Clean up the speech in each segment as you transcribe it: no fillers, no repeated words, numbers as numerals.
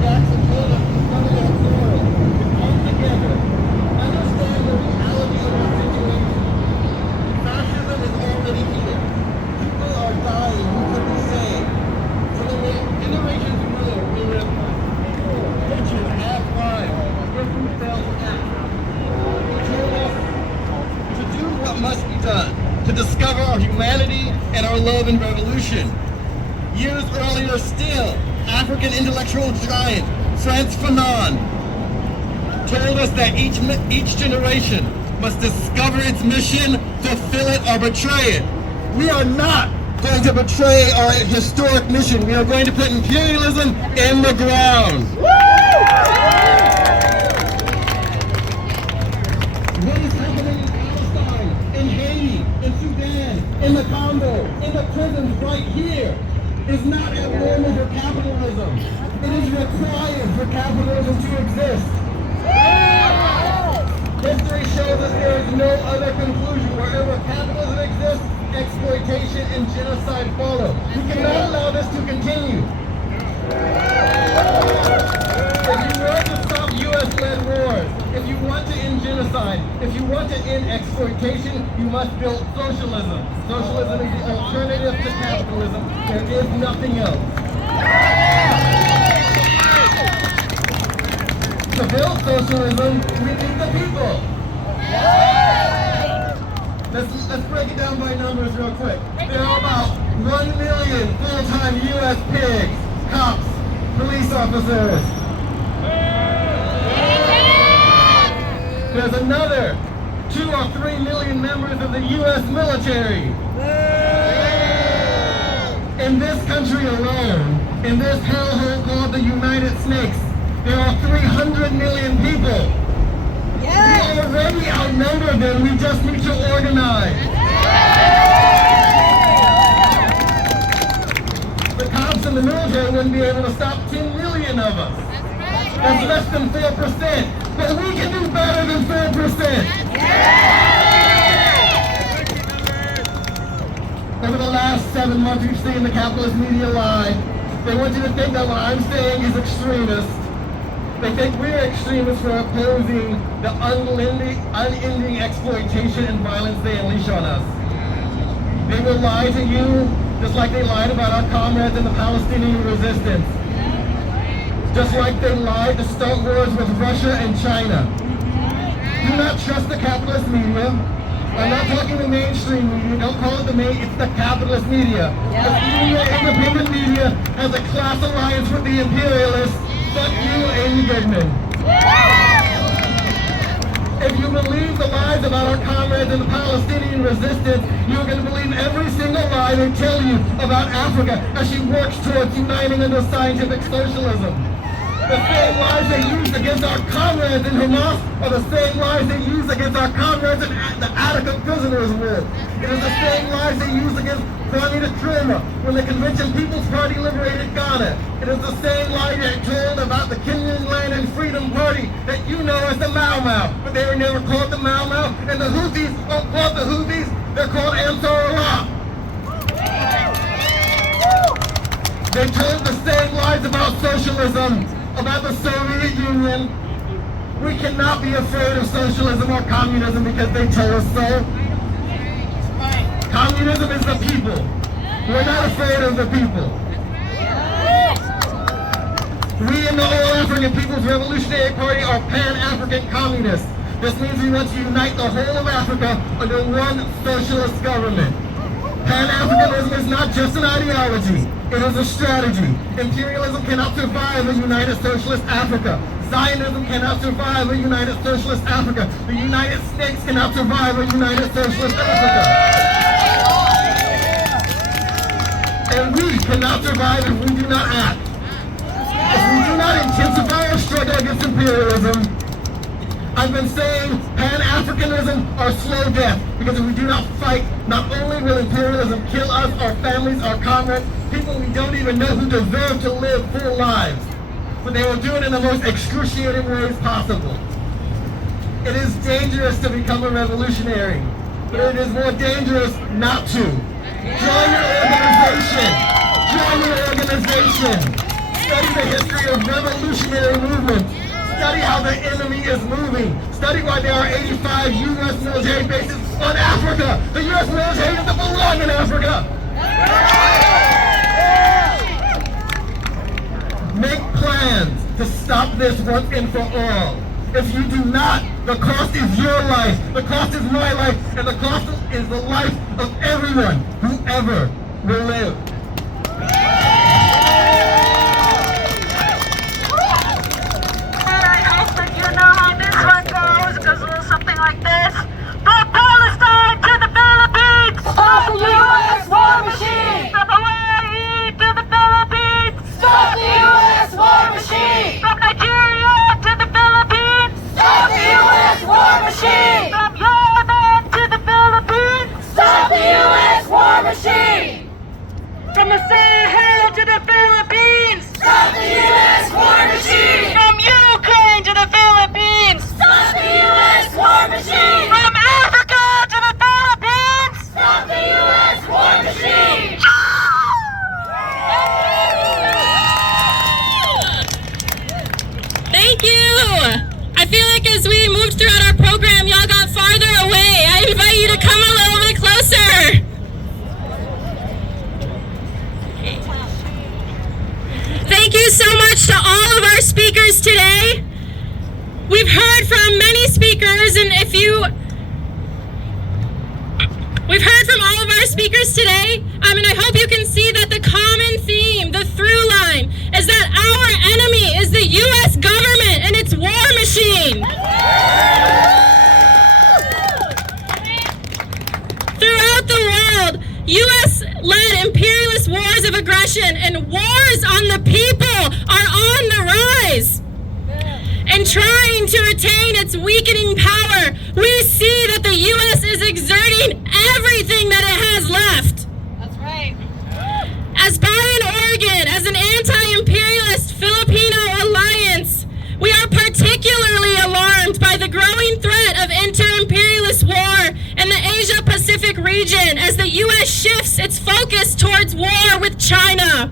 Jackson told us in front of that forum to come together, understand the reality of our situation. Fascism is already here. People are dying who could be saved. For the generations who will live riches, have lives, if we fail to act. He told us to do what must be done, to discover our humanity and our love and revolution. Years earlier still, African intellectual giant Frantz Fanon told us that each generation must discover its mission, fulfill it, or betray it. We are not going to betray our historic mission. We are going to put imperialism in the ground. What is happening in Palestine, in Haiti, in Sudan, in the Congo, in the prisons right here is not abnormal for capitalism. It is required for capitalism to exist. History shows us there is no other conclusion. Wherever capitalism exists, exploitation and genocide follow. We cannot allow this to continue. If you want to stop U.S.-led wars, if you want to end genocide, if you want to end exploitation, you must build socialism. Socialism is the alternative to capitalism. There is nothing else. To build socialism, we need the people. Let's break it down by numbers real quick. There are about 1 million full-time U.S. pigs, cops, police officers. There's another 2 or 3 million members of the U.S. military. In this country alone, in this hellhole called the United States, there are 300 million people. Yes. We already outnumber them, we just need to organize. The cops and the military wouldn't be able to stop 10 million of us. That's less than 4%. But we can do better than 4%. Over the last 7 months, we've seen the capitalist media lie. They want you to think that what I'm saying is extremist. They think we're extremists for opposing the unending exploitation and violence they unleash on us. They will lie to you just like they lied about our comrades in the Palestinian resistance. Just like they lied to start wars with Russia and China. Do not trust the capitalist media. I'm not talking the mainstream media. Don't call it it's the capitalist media. Because even the independent media has a class alliance with the imperialists. Fuck you, Amy Goodman. If you believe the lies about our comrades in the Palestinian resistance, you're going to believe every single lie they tell you about Africa as she works towards uniting under scientific socialism. The same lies they use against our comrades in Hamas are the same lies they use against our comrades in the Attica prisoners' war. It is the same lies they use against Kwame Nkrumah when the Convention People's Party liberated Ghana. It is the same lie they told about the Kenyan Land and Freedom Party that you know as the Mau Mau. But they were never called the Mau Mau, and the Houthis aren't called the Houthis, they're called Ansar Allah. They told the same lies about socialism, about the Soviet Union. We cannot be afraid of socialism or communism because they tell us so. Communism is the people. We're not afraid of the people. We in the All-African People's Revolutionary Party are Pan-African communists. This means we want to unite the whole of Africa under one socialist government. Pan-Africanism is not just an ideology, it is a strategy. Imperialism cannot survive a united socialist Africa. Zionism cannot survive a united socialist Africa. The United States cannot survive a united socialist Africa. And we cannot survive if we do not act. If we do not intensify our struggle against imperialism, I've been saying Pan-Africanism or slow death, because if we do not fight, not only will imperialism kill us, our families, our comrades, people we don't even know who deserve to live full lives, but they will do it in the most excruciating ways possible. It is dangerous to become a revolutionary, but it is more dangerous not to. Join your organization. Join your organization. Study the history of revolutionary movements. Study how the enemy is moving. Study why there are 85 U.S. military bases on Africa. The U.S. military doesn't belong in Africa. Make plans to stop this once and for all. If you do not, the cost is your life, the cost is my life, and the cost is the life of everyone who ever will live. And I hope that you know how this one goes. It goes a little something like this. From Palestine to the Philippines! Stop the U.S. war machine! From Hawaii to the Philippines! Stop the U.S. war machine! From Nigeria to the Philippines! Stop the U.S. war machine! From Yemen to the Philippines! Stop the U.S. war machine! From the Sahel to the Philippines! Stop the U.S. war machine! From Ukraine to the Philippines! Stop the U.S. war machine! From Africa to the Philippines! Stop the U.S. war machine! Thank you! I feel like as we moved throughout our program, y'all got farther away. I invite you to come a little bit closer. Thank you so much to all of our speakers today. We've heard from many speakers, and we've heard from all of our speakers today, and I hope you can see that the common theme, the through line, is that our enemy is the U.S. government and its war machine. Throughout the world, U.S.-led imperialist wars of aggression and wars on the people are on the rise. And trying to retain its weakening power, we see that the U.S. is exerting everything that it has left. That's right. As Bayan Oregon, as an anti-imperialist Filipino alliance, we are particularly alarmed by the growing threat of inter-imperialist war in the Asia-Pacific region as the U.S. shifts its focus towards war with China.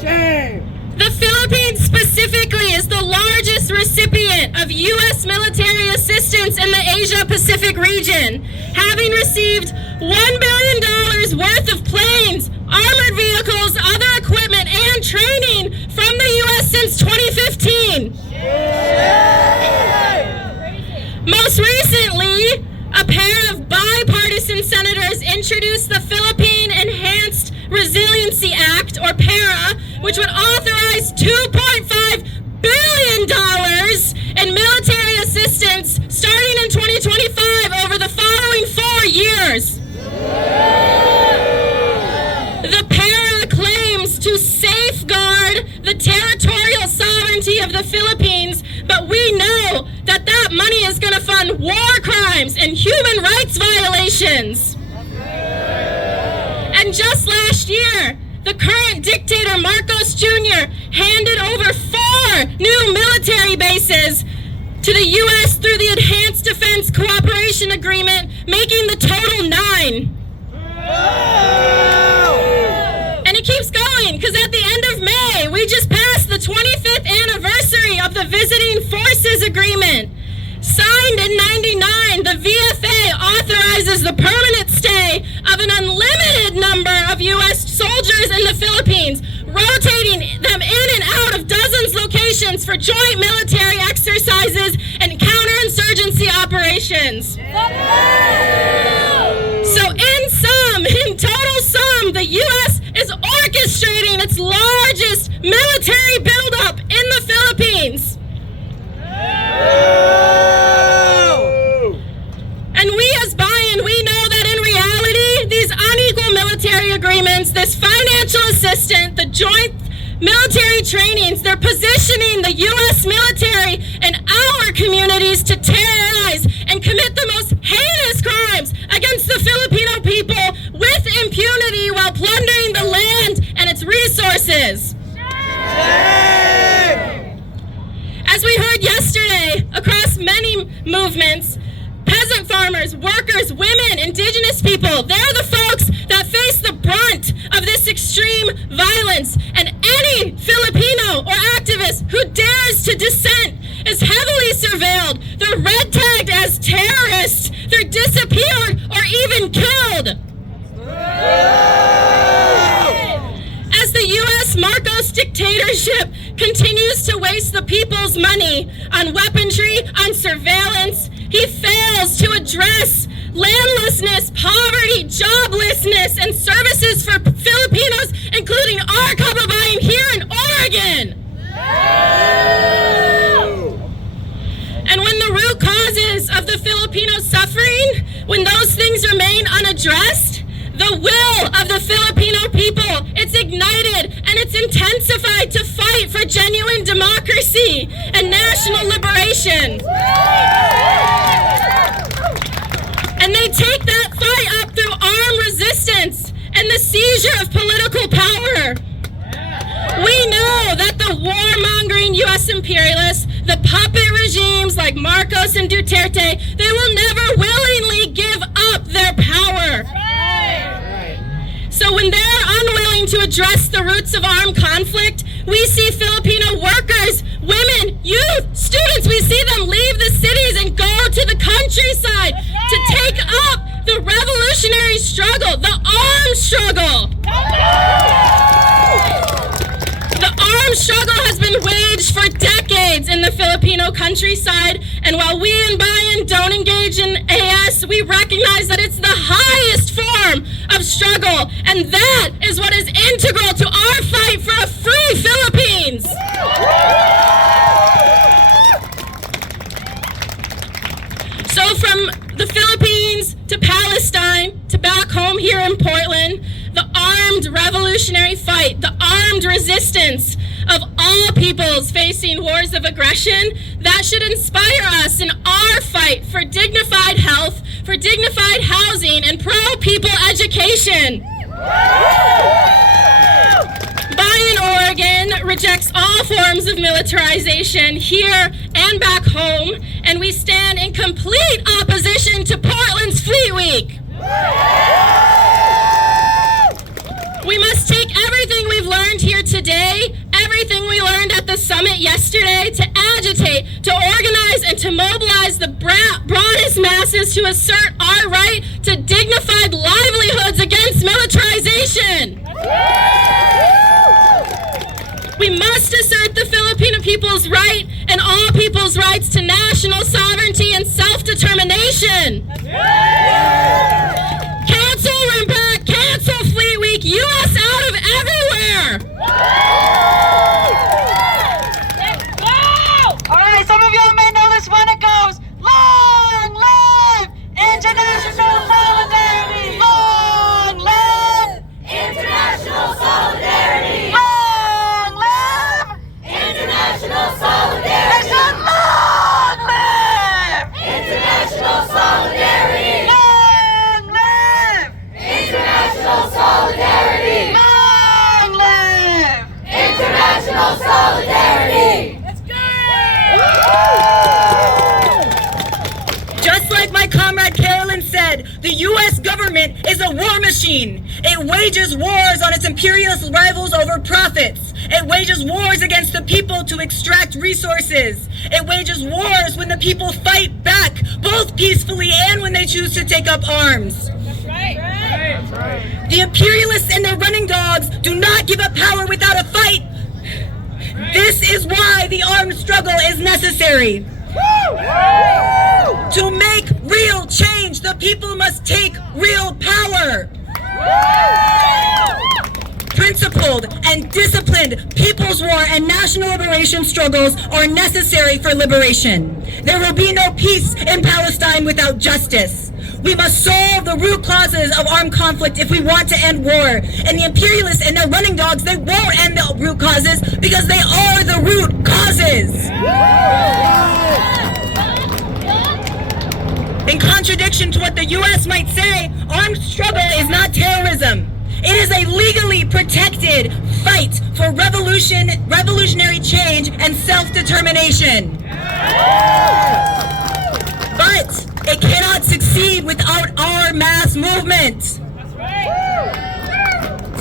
Shame! The Philippines specifically is the largest recipient of U.S. military assistance in the Asia-Pacific region, having received $1 billion worth of planes, armored vehicles, other equipment, and training from the U.S. since 2015. Most recently, a pair of bipartisan senators introduced the Philippine Enhanced Resiliency Act, or PARA, which would authorize $2.5 billion in military assistance starting in 2025 over the following 4 years. The PARA claims to safeguard the territorial sovereignty of the Philippines, but we know that that money is going to fund war crimes and human rights violations. And just last year, the current dictator Marcos Jr. handed over 4 new military bases to the U.S. through the Enhanced Defense Cooperation Agreement, making the total 9. And it keeps going, because at the end of May, we just passed the 25th anniversary of the Visiting Forces Agreement. Signed in '99, the VFA authorizes the permanent stay of an unlimited number of U.S. soldiers in the Philippines, rotating them in and out of dozens of locations for joint military exercises and counterinsurgency operations. So in total sum, the U.S. is orchestrating its largest military buildup in the Philippines. And we as Bayan, we know that in reality, these unequal military agreements, this financial assistance, the joint military trainings, they're positioning the U.S. military and our communities to terrorize and commit the most heinous crimes against the Filipino people with impunity while plundering the land and its resources. As we heard yesterday, across many movements, peasant farmers, workers, women, indigenous people, they're the folks that face face the brunt of this extreme violence, and any Filipino or activist who dares to dissent is heavily surveilled. They're red tagged as terrorists. They're disappeared or even killed. As the U.S. Marcos dictatorship continues to waste the people's money on weaponry, on surveillance, he fails to address landlessness, poverty, joblessness, and services for Filipinos, including our kababayan here in Oregon. And when the root causes of the Filipino suffering, when those things remain unaddressed, the will of the Filipino people, it's ignited and it's intensified to fight for genuine democracy and national liberation. And they take that fight up through armed resistance and the seizure of political power. We know that the warmongering U.S. imperialists, the puppet regimes like Marcos and Duterte, they will never willingly give up their power. So when they're unwilling to address the roots of armed conflict, we see Filipino workers, women, youth, students, we see them leave the cities and go to the countryside to take up the revolutionary struggle, the armed struggle. The armed struggle has been waged for decades in the Filipino countryside, and while we in Bayan don't engage in AS, we recognize that it's the highest form of struggle, and that is what is integral to our fight for a free Philippines. So from the Philippines to Palestine to back home here in Portland, the armed revolutionary fight, the armed resistance of all peoples facing wars of aggression, that should inspire us in our fight for dignified health, for dignified housing, and pro-people education. Bayan Oregon rejects all forms of militarization here and back home, and we stand in complete opposition to Portland's Fleet Week. We must take everything we've learned here today, everything we learned at the summit yesterday, to agitate, to organize, and to mobilize the broadest masses to assert our right to dignified livelihoods against militarization. We must assert the Filipino people's right and all people's rights to national sovereignty and self-determination. Cancel RIMPAC, cancel Fleet Week, U.S. out of everywhere! Alright, some of y'all may know this one. It goes, long live international solidarity! Long live international solidarity! Long live international solidarity! I said long live international solidarity! Long live international solidarity! Long live international solidarity! Just like my comrade Carolyn said, the U.S. government is a war machine. It wages wars on its imperialist rivals over profits. It wages wars against the people to extract resources. It wages wars when the people fight back, both peacefully and when they choose to take up arms. That's right. That's right. The imperialists and their running dogs do not give up power without a fight. This is why the armed struggle is necessary. To make real change, the people must take real power. Principled and disciplined people's war and national liberation struggles are necessary for liberation. There will be no peace in Palestine without justice. We must solve the root causes of armed conflict if we want to end war. And the imperialists and their running dogs, they won't end the root causes because they are the root causes. In contradiction to what the U.S. might say, armed struggle is not terrorism. It is a legally protected fight for revolutionary change and self-determination. But it cannot succeed without our mass movement. That's right.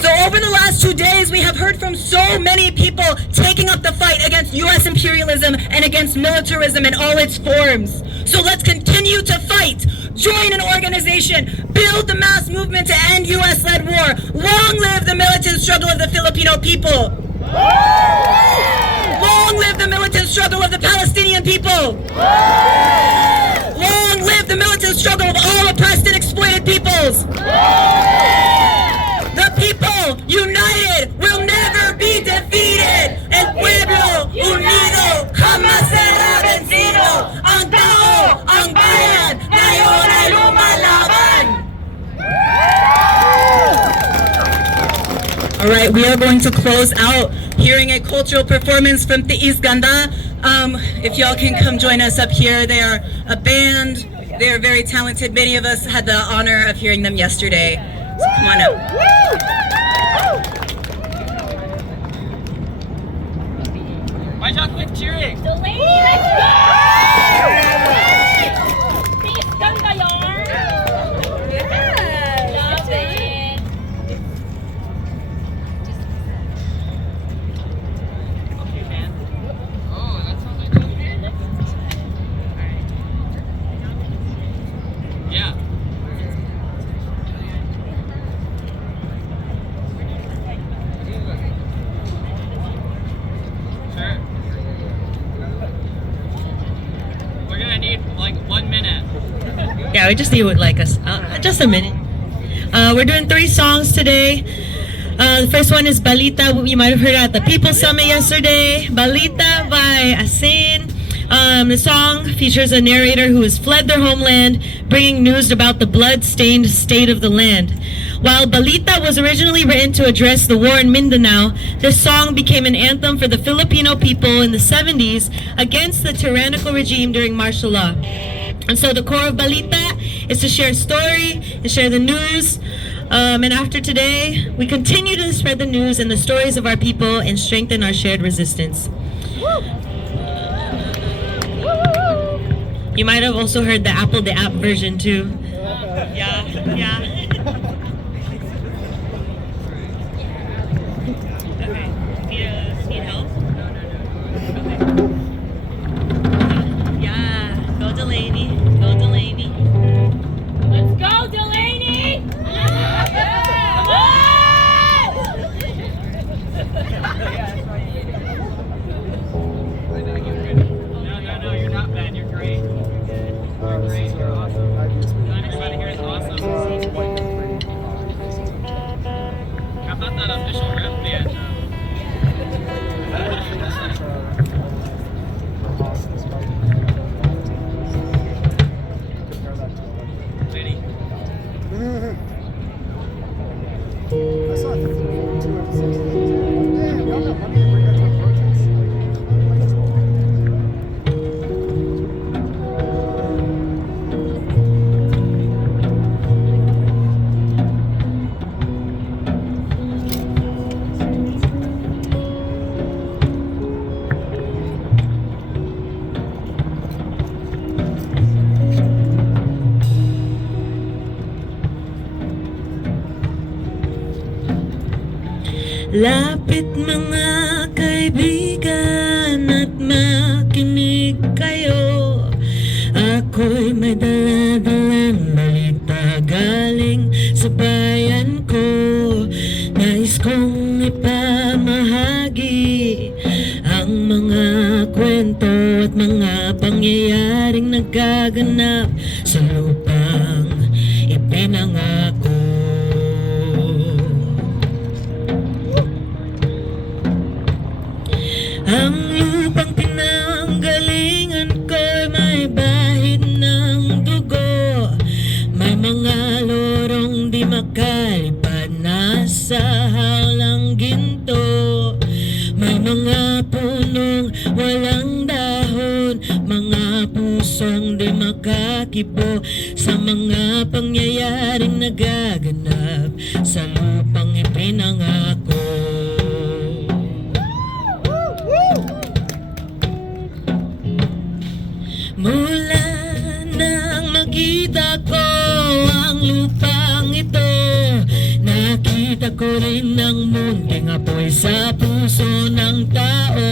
So over the last 2 days, we have heard from so many people taking up the fight against U.S. imperialism and against militarism in all its forms. So let's continue to fight. Join an organization. Build the mass movement to end U.S.-led war. Long live the militant struggle of the Filipino people. Long live the militant struggle of the Palestinian people. Long live the militant struggle of all oppressed and exploited peoples. The people, united, will never be defeated. El pueblo unido jamás será vencido. Ang tao, ang bayan, ngayon ay lumalaban. All right, we are going to close out hearing a cultural performance from Tiis Ganda. If y'all can come join us up here. They are a band. They are very talented. Many of us had the honor of hearing them yesterday. So come on up. Why y'all quit cheering? Delaney, let's go! Please, ganda yarn. Love it. Okay, man. Oh, that sounds like good. Yeah. Sure. We're gonna need like 1 minute. Yeah, we just need like just a minute. We're doing 3 songs today. The first one is Balita. You might have heard it at the People Summit yesterday. Balita by Asin. The song features a narrator who has fled their homeland, bringing news about the blood-stained state of the land. While Balita was originally written to address the war in Mindanao, this song became an anthem for the Filipino people in the 70s against the tyrannical regime during martial law. And so the core of Balita is to share story and share the news. And after today, we continue to spread the news and the stories of our people and strengthen our shared resistance. You might have also heard the Apple the App version too. Yeah. Okay. Need help? No. Yeah. Go Delaney. Go Delaney. Let's go, Delaney! No, you're not bad. You're great. You're great. You're awesome. Everybody here is awesome. How about that official rep band? Ready? I saw 2 episodes. Damn, y'all got money to bring that to a protest. Lapit mga kaibigan at makinig kayo. Ako'y may dala-dalang balita galing sa bayan ko. Nais kong ipamahagi ang mga kwento at mga pangyayaring nagkaganap sa lupang ipinangako. Ang lupang pinanggalingan ko'y may bahid ng dugo. May mga lorong di makalipad nasa halang ginto. May mga punong walang dahon, mga pusong di makakibo sa mga pangyayaring nagaganap sa lupang ipinangako. Mula nang makita ko ang lupang ito, nakita ko rin puso ng tao.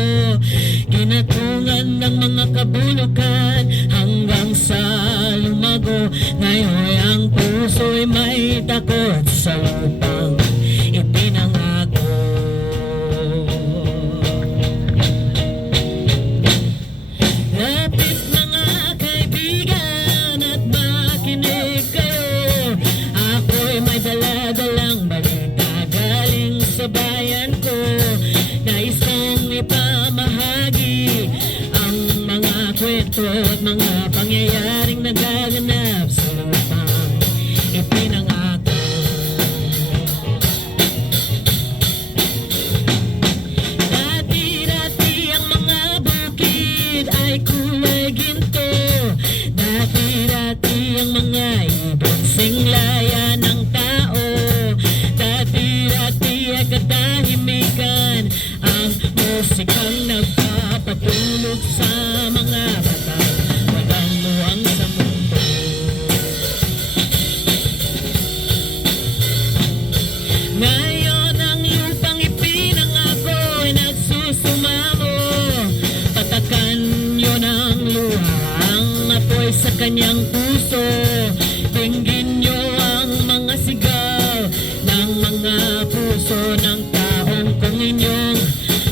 Ginatungan ng mga kabulukan hanggang sa lumago. Ngayon ang puso'y may takot sa lupang ipinangako. Lapit mga kaibigan at makinig kayo. Ako'y may dala-dalang balita galing sa bayan ko. Nais kong ipamahagi ang mga kwento at mga pangyayaring nagaganap sa lupang ipinangako. Dati-dati ang mga bukid ay kulay ginto. Dati-dati ang mga ibon singlaya ng tao. Dati-dati ay katahimikan ang musikang nagpapatulog sa mga bata. Walang muwang sa mundo. Ngayon ang lupang ipinangako ay nagsusumamo. Patakan yun ang luha, ang apoy sa kanyang puso. Tingin nyo ang mga sigaw ng mga puso ng taong kung inyong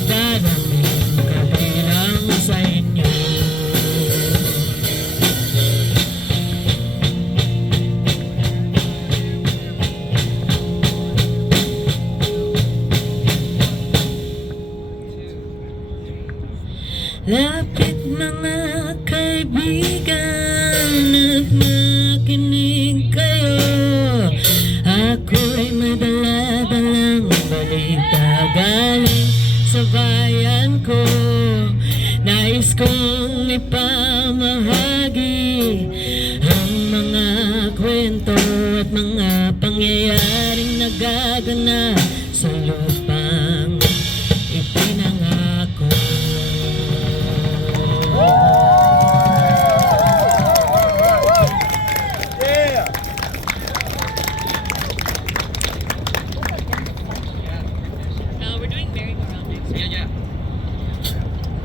dadalhin kabilang sa inyo. Lapit mga kaibigan at makinig kayo. Ako'y may dala-dalang balita galing sa bayan ko. Nais kong ipamahagi ang mga kwento at mga pangyayaring nagaganap sa lupang ipinangako. Yeah. We're doing merry-go-round next. Yeah.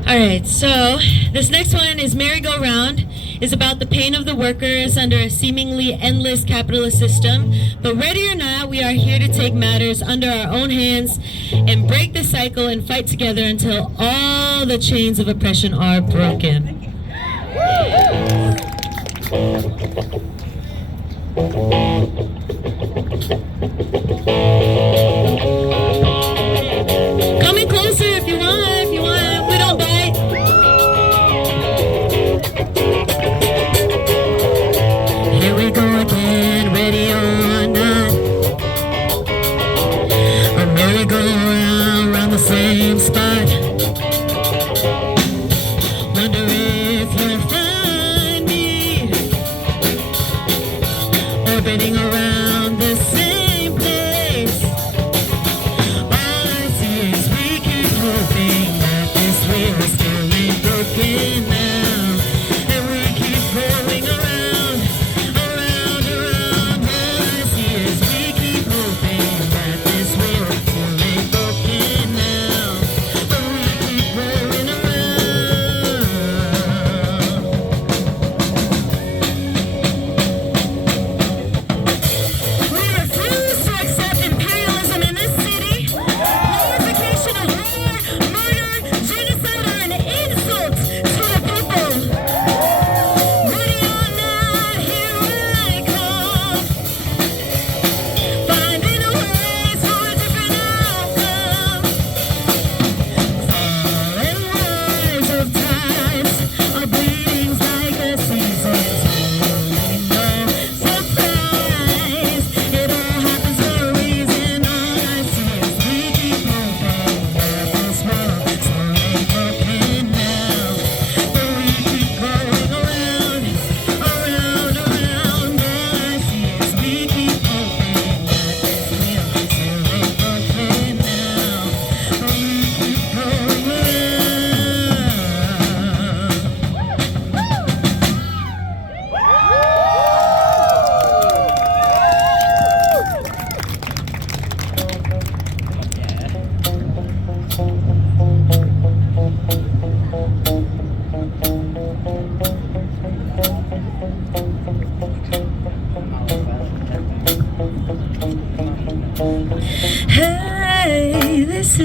Alright, so this next one is Merry-Go-Round. Is about the pain of the workers under a seemingly endless capitalist system. But ready or not, we are here to take matters under our own hands and break the cycle and fight together until all the chains of oppression are broken. Coming closer if you want, we don't bite. Here we go again, ready or not. A merry-go-round, round the same spot. Wonder if you'll find me orbiting around the same place. All I see is we keep hoping that this wheel still ain't broken now, and we keep going around, around, around. All I see is we keep hoping that this wheel still ain't broken now, but we keep going around. We refuse to accept imperialism in this city. Glorification of war, murder, genocide are an insult to the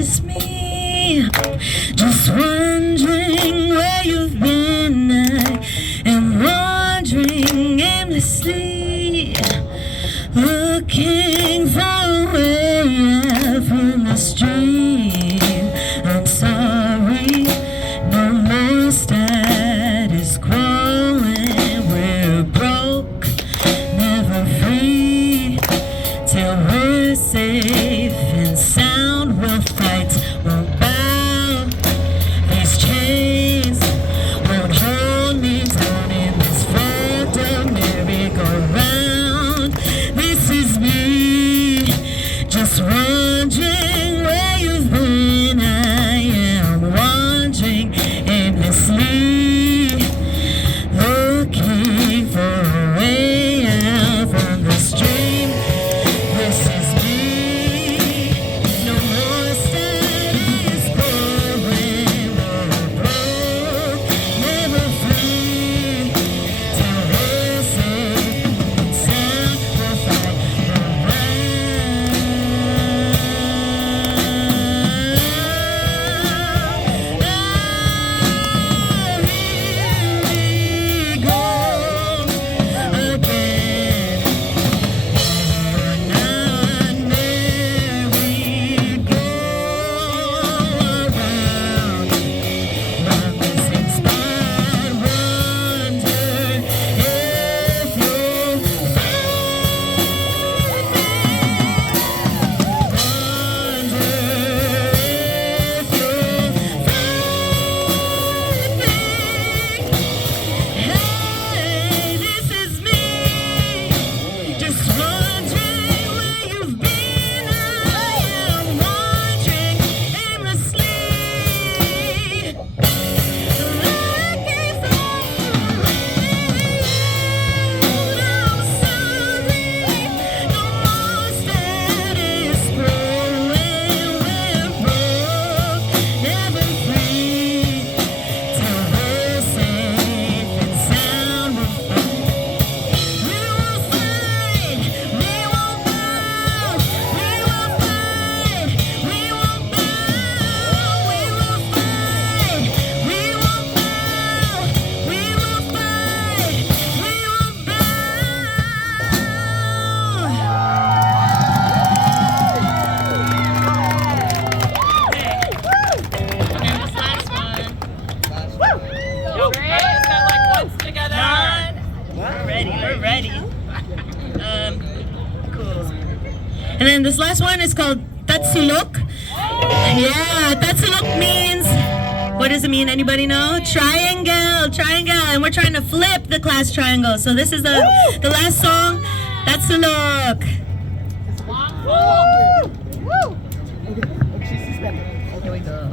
miss me. Just wondering where you've been. I am wandering aimlessly, looking for a way out from the stream. I'm sorry, no more status quo, and we're broke, never free, till we're safe and sound. We'll fight, we'll bow. These chains won't hold me down in this phantom merry-go-round. This is me, just wondering where you've been. I am wandering aimlessly, looking for a way out from the stream. This is me, no more status quo, when we're broke, never free, till we're safe and sound. We'll fight, we'll Here we go again. Hey, this is me, just wondering where you've been. I am wandering aimlessly, looking for a way out. I'm sorry, no more status quo, when we're broke, never free, till we're safe and sound. We will fight, we won't bow, we will fight, we won't bow, we will fight, we won't bow, we will fight, we won't And this last one. Yo, great. It's got like once together. We're ready. Cool. And then this last one is called Tatsulok. Yeah, Tatsulok means, what does it mean? Anybody know? Triangle. And we're trying to flip the class triangle. So this is the last song, Tatsulok. She's suspended. Here we go.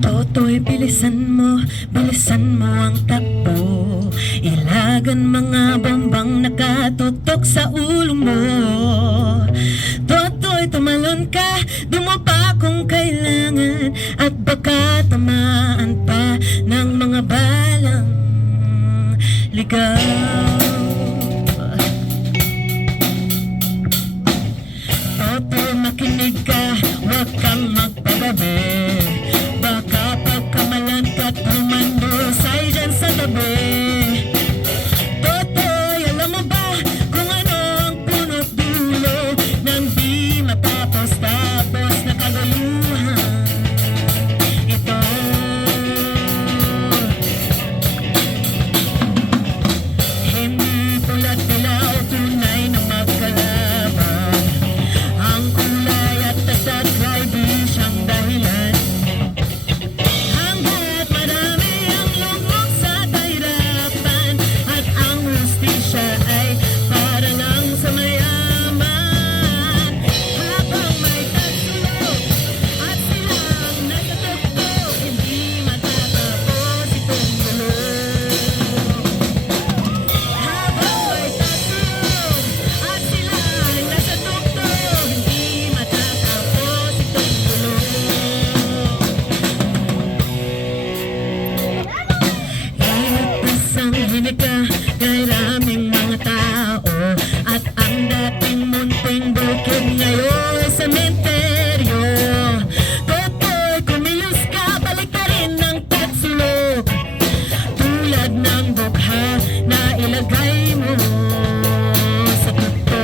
Toto'y bilisan mo ang takbo. Ilagan mga bombang nakatutok sa ulo mo. Toto'y tumalon ka, dumapa kung kailangan, at baka tamaan pa ng mga balang ligaw. Toto, makinig ka, huwag kang magpagabi. Baka pagkamalan ka't humandusay dyan sa tabi. Toto'y alam mo ba kung ano ang punot dating munting bukid ngayon sementeryo. Toto'y kumilos ka, balik ka rin ng tatsulok. Tulad ng bukha na ilagay mo sa tuktok.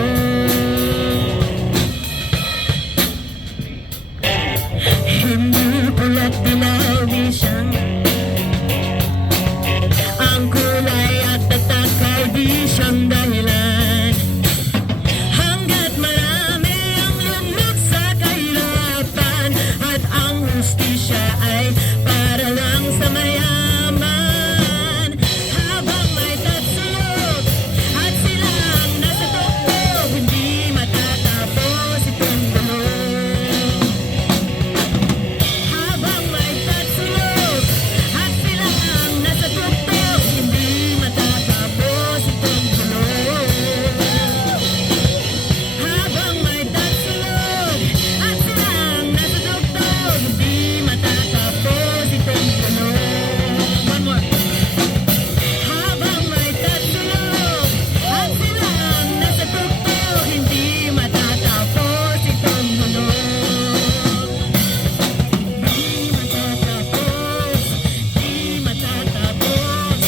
Hindi pula't dilaw di siyang ang kulay at tatakaw di siyang dahilan. Hanggat marami ang lumlok sa kahirapan at ang hustisya ay para lang sa mayaman. Habang may tatsulok at silang nasa tuktok, hindi matatapos itong gulong. Habang may tatsulok at silang nasa tuktok, hindi matatapos itong gulong. Habang may tatsulok at silang nasa tuktok, hindi matatapos itong gulong. One more. Habang may tatsulok at silang nasa tuktok, hindi matatapos itong gulong. Di matatapos, di matatapos,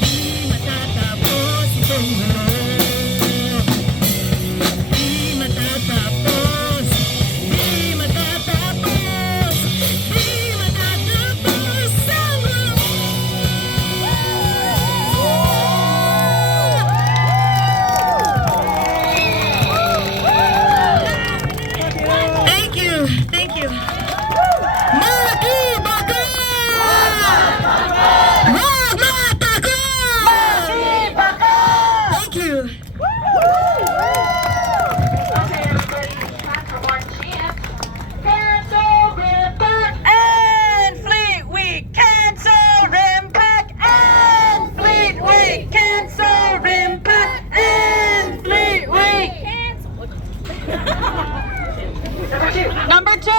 di matatapos itong gulong. Di matatapos, di matatapos, di matatapos ang gulong. Thank you, thank you. Maki baka! Wag mapako! Thank you. Okay, everybody, time for more chants. Cancel, Impact, and Fleet Week. Cancel, Impact, and Fleet Week. Cancel, Impact, and Fleet Week. Number two,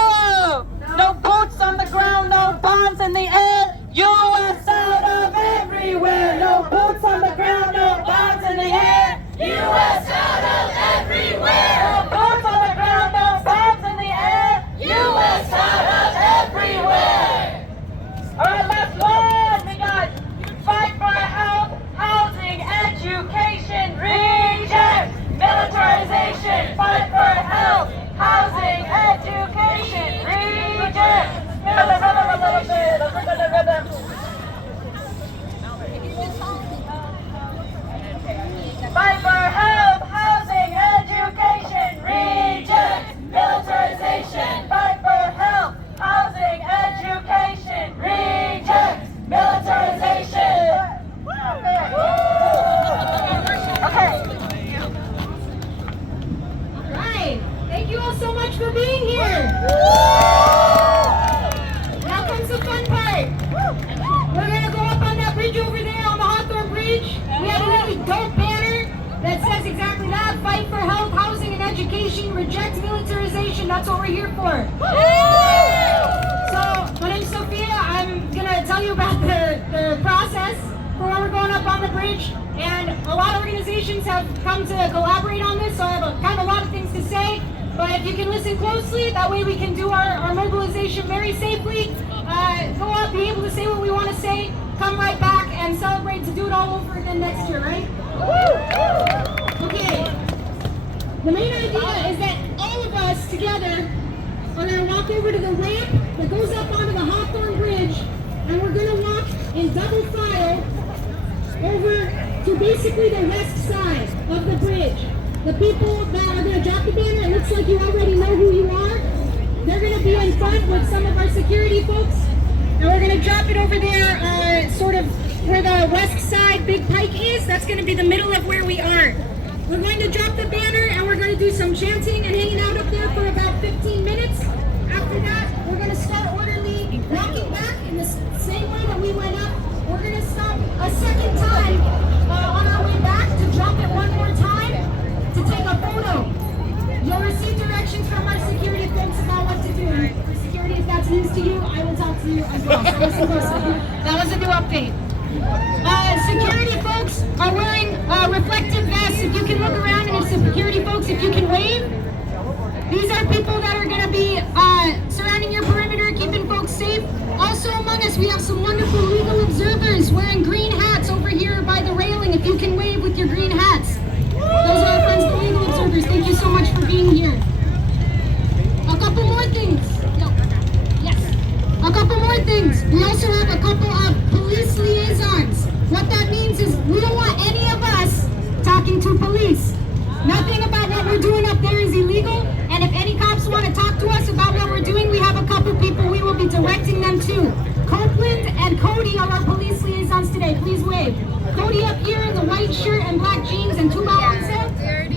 no boots on the ground, no bombs in the air. U.S. out of everywhere. No boots on the ground, no bombs in the air. U.S. out of everywhere. No boots on the ground, no bombs in the air. U.S. out of everywhere. All right, last one. We got fight for health, housing, education, reject, militarization. Fight for health, housing, education, reject. Fight for health, housing, education, reject, militarization. Fight for health, housing, education, reject, militarization. Okay. Right. Thank you all so much for being here. Now comes the fun part. We're gonna go up on that bridge over there on the Hawthorne Bridge. We have a really dope banner that says exactly that. Fight for health, housing, and education. Reject militarization. That's what we're here for. So, my name's Sophia. I'm gonna tell you about the process for when we're going up on the bridge. And a lot of organizations have come to collaborate on this, so I have kind of a lot of things to say. But if you can listen closely, that way we can do our mobilization very safely. Go up, be able to say what we want to say, come right back and celebrate to do it all over again next year, right? Okay. The main idea is that all of us together are going to walk over to the ramp that goes up onto the Hawthorne Bridge, and we're going to walk in double file over to basically the west side of the bridge. The people that are going to drop the banner, it looks like you already know who you are. They're going to be in front with some of our security folks, and we're going to drop it over there, sort of where the west side big pike is. That's going to be the middle of where we are. We're going to drop the banner, and we're going to do some chanting and hanging out up there for about 15 minutes. After that, we're going to start orderly walking back in the same way that we went up. We're going to stop a second time on our way back to drop it one more time to take a photo. You'll receive directions from our security folks about what to do. For security, if that's news to you, I will talk to you as well. So listen closely. That was a new update. Security folks are wearing reflective vests. If you can look around, and it's the security folks, if you can wave. These are people that are going to be surrounding your perimeter, keeping folks safe. Also among us, we have some wonderful legal observers wearing green hats over here by the railing. If you can wave with your green hats. Those are our friends, the legal observers. Thank you so much for being here. A couple more things. Yes. A couple more things. We also have a couple of police liaisons. What that means is we don't want any of us talking to police. Nothing about what we're doing up there is illegal, and if any cops want to talk to us about what we're doing, we have a couple people we will be directing them to. Copeland and Cody are our police liaisons today. Please wave. Cody up here in the white shirt and black jeans and tuba on set.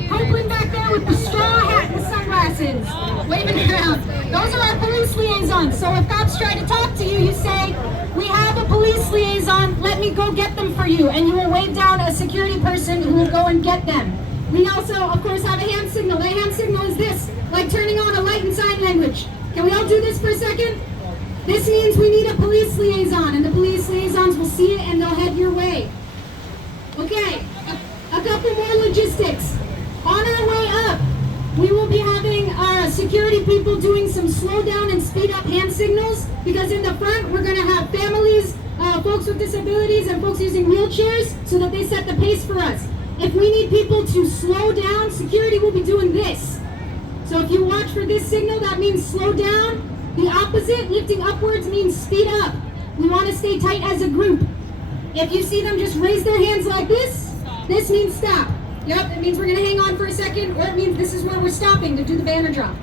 Copeland back there with the straw hat and the sunglasses, waving around. Those are our police liaisons. So if cops try to talk to you, you say, "We have a police liaison, let me go get them for you," and you will wave down a security person who will go and get them. We also, of course, have a hand signal. The hand signal is this, like turning on a light in sign language. Can we all do this for a second? This means we need a police liaison, and the police liaisons will see it and they'll head your way. Okay, a couple more logistics. On our way up, we will be having security people doing some slow down and speed up hand signals, because in the front we're going to have families, folks with disabilities, and folks using wheelchairs so that they set the pace for us. If we need people to slow down, security will be doing this. So if you watch for this signal, that means slow down. The opposite, lifting upwards, means speed up. We want to stay tight as a group. If you see them just raise their hands like this means stop. Yep, it means we're going to hang on for a second, or it means this is where we're stopping to do the banner drop.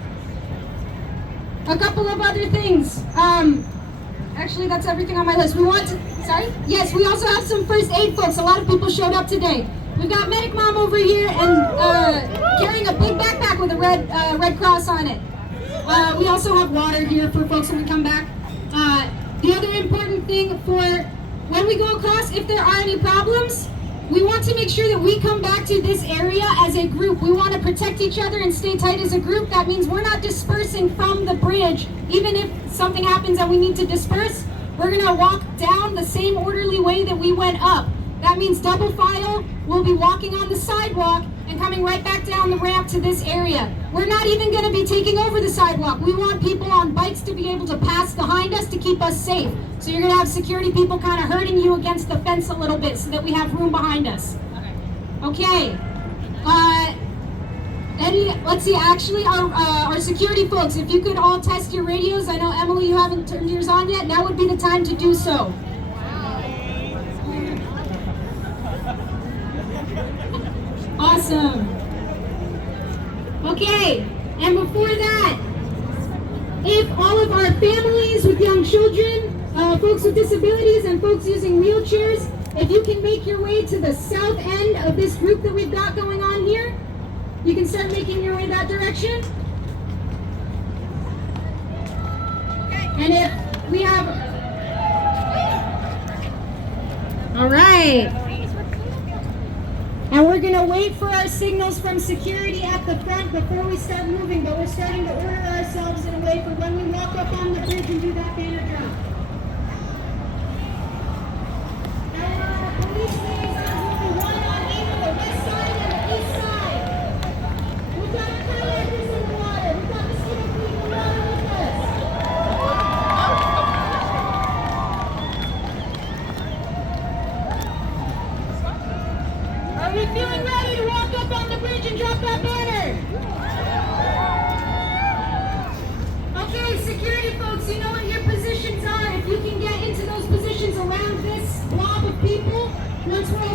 A couple of other things. Actually, that's everything on my list. Sorry? Yes, we also have some first aid folks. A lot of people showed up today. We've got Medic Mom over here and carrying a big backpack with a red cross on it. We also have water here for folks when we come back. The other important thing for when we go across, if there are any problems, we want to make sure that we come back to this area as a group. We want to protect each other and stay tight as a group. That means we're not dispersing from the bridge. Even if something happens and we need to disperse, we're going to walk down the same orderly way that we went up. That means double file. We'll be walking on the sidewalk and coming right back down the ramp to this area. We're not even going to be taking over the sidewalk. We want people on bikes to be able to pass behind us to keep us safe. So you're going to have security people kind of hurting you against the fence a little bit so that we have room behind us. Okay. Let's see, actually, our security folks, if you could all test your radios. I know, Emily, you haven't turned yours on yet. Now would be the time to do so. Awesome. Okay, and before that, if all of our families with young children, folks with disabilities, and folks using wheelchairs, if you can make your way to the south end of this group that we've got going on here, you can start making your way that direction. And if we have... All right. And we're going to wait for our signals from security at the front before we start moving, but we're starting to order ourselves in a way for when we walk up on the bridge and do that banner drop. Our police liaisons will be one on either the west side and the east side. We've got our kayakers in the water. We've got the skiing fleet in the water with us. Are we feeling ready to walk up on the bridge and drop that banner? Okay, security folks, you know what your positions are. If you can get into those positions around this blob of people, once we're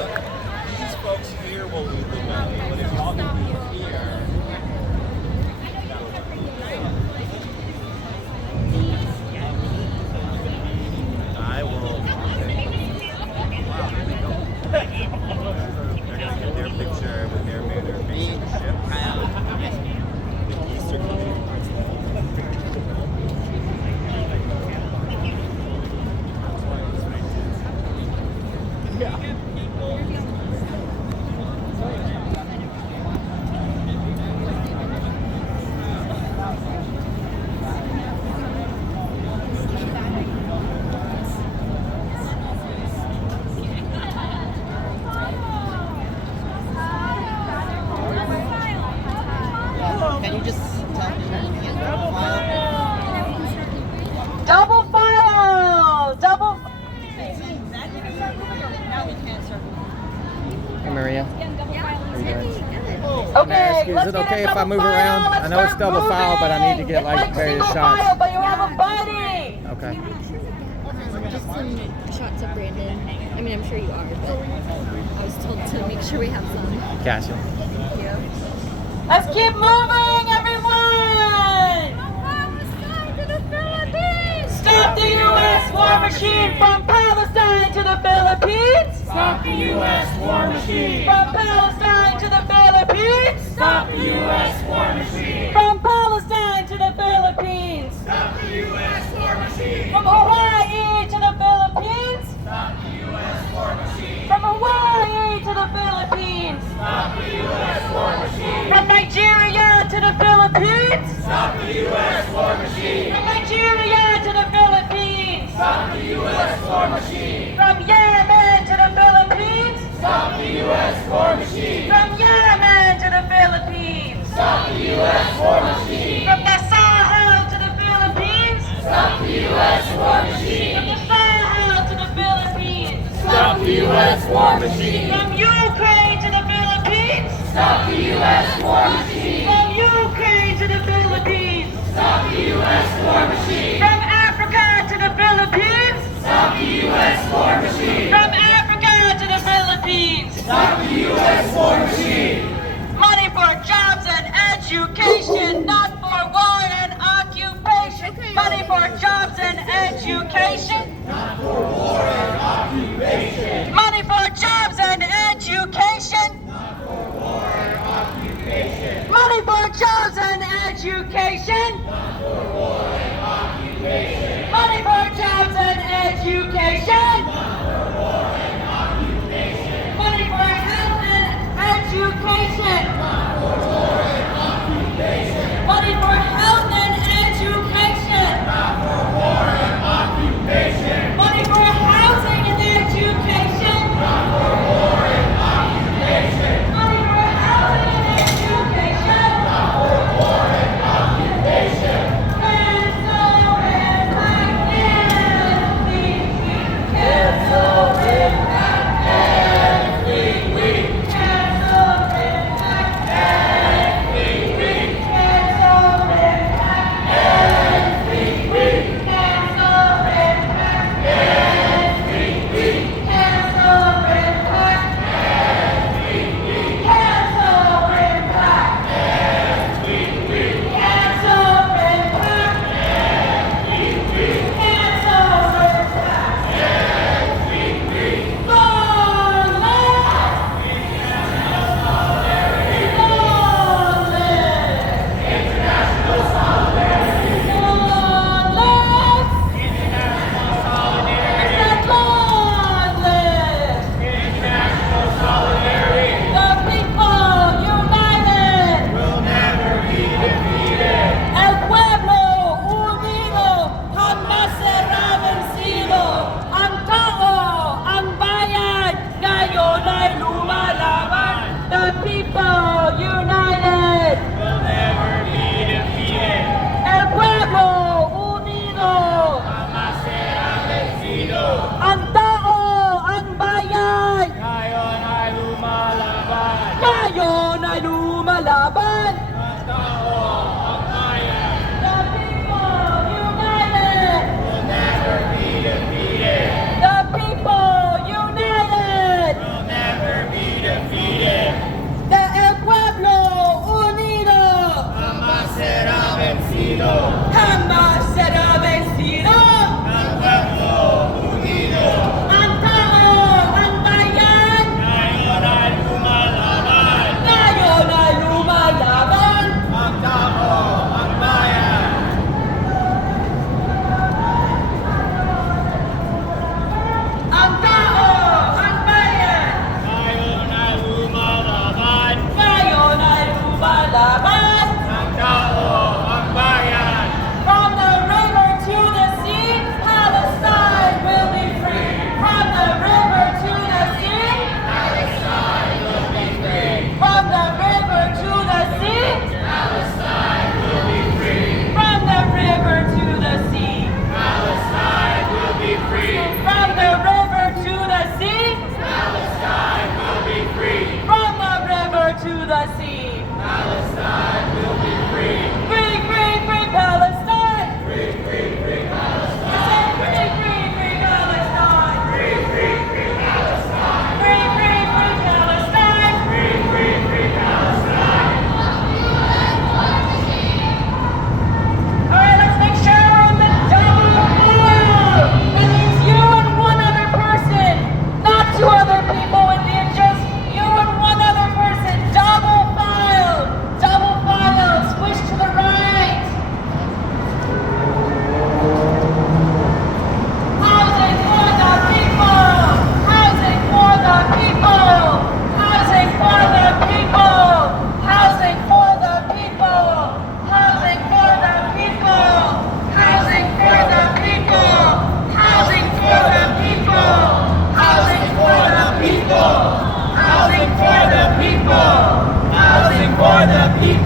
These folks here will lead the way, but if y'all can be here, I will. Wow, there they go. They're gonna get their picture with their banner facing the ship. The geese are coming towards Can you just tell me everything is double file? Double file! Double Hey Maria. How you doing? Okay, Is it okay if I move around? I know it's double file, but I need to get like various shots. File, but you have a buddy! Okay. Just some shots of Brandon. I mean, I'm sure you are, but I was told to make sure we have some. Gotcha. Thank you. Let's keep moving, everyone! Stop the U.S. war machine from Palestine to the Philippines! Stop the U.S. war machine! From Palestine to the Philippines! Stop the U.S. war machine! From Palestine to the Philippines! Stop the U.S. war machine! From Hawaii to the Philippines! Stop the U.S. war machine! From Hawaii to the Philippines! Stop the U.S. war machine! From Nigeria to the Philippines! Stop the U.S. war machine! From Nigeria to the Philippines! Stop the U.S. war machine! From Yemen to the Philippines! Stop the U.S. war machine! From Yemen to the Philippines! Stop the U.S. war machine! From the Sahel to the Philippines! Stop the U.S. war machine! From the Sahel to the Philippines! Stop the U.S. war machine! From Ukraine to the Philippines! Stop the U.S. war machine! From Ukraine to the Philippines! Stop the U.S. war machine! From Africa to the Philippines! Stop the U.S. war machine! From Africa to the Philippines! Stop the U.S. war machine! Money for jobs and education, not for war and occupation. Money for jobs and education. Not for war and occupation! Money for jobs and education. Not for war and occupation! Money for jobs and education. Not for war and occupation! Money for jobs and education. Not for war and occupation! Money for health and education. Not for war and occupation! Money for health and education. Not for war and occupation! Money for housing and education. Not for war and occupation! Money for housing and education. Not for war and occupation!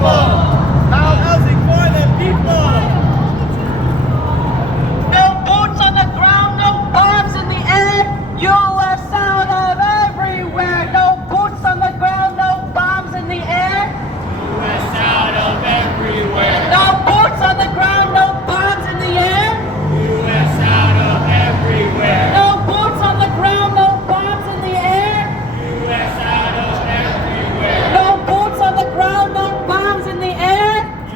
people. Housing for the people. No boots on the ground, no bombs in the air. U.S. out of everywhere. No boots on the ground, no bombs in the air. U.S. out of everywhere. No boots on the ground, no bombs in the air. U.S. out of everywhere. No boots on the ground, no bombs in the air. U.S. out of everywhere. No boots on the ground, no bombs in the air. U.S.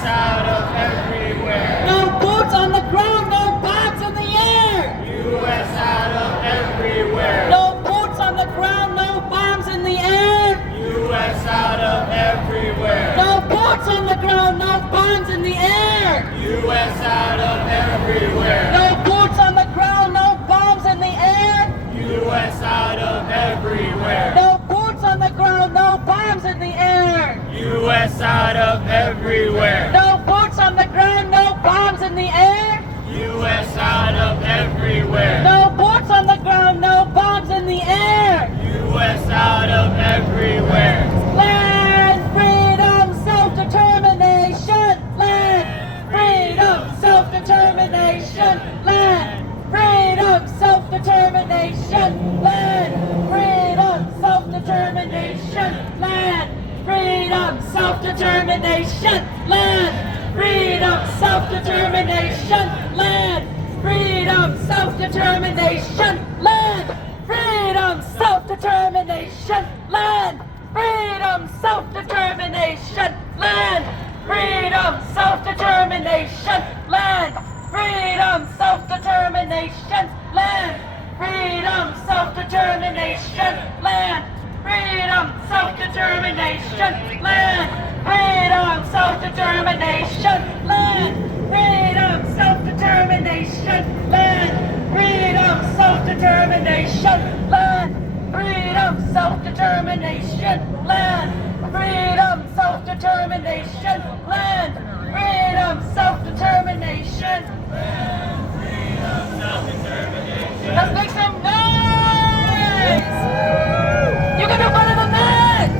out of everywhere. No boots on the ground, no bombs in the air. U.S. out of everywhere. No boots on the ground, no bombs in the air. U.S. out of everywhere. No boots on the ground, no bombs in the air. U.S. out of everywhere. No boots on the ground, no bombs in the air. U.S. out of everywhere. No boots on the ground, no bombs in the air. U.S. out of everywhere. No boots on the ground, no bombs in the air. U.S. out of everywhere. No boots on the ground, no bombs in the air. U.S. out of everywhere. Land, freedom, self-determination. Land, freedom, self-determination. Land, freedom, self-determination. Land, freedom, self-determination. Land, freedom, self-determination. Land, freedom, self-determination. Land, freedom, self-determination. Land, freedom, self-determination. Land, freedom, self-determination. Land, freedom, self-determination. Land, freedom, self-determination. Land, freedom, self-determination. Land, freedom, self-determination. Land, freedom, self-determination. Land, freedom, self-determination. Land, freedom, self-determination. Land, freedom, self-determination. Land, freedom, self-determination. Land, freedom, self-determination. Let's make some noise! You can do better than that!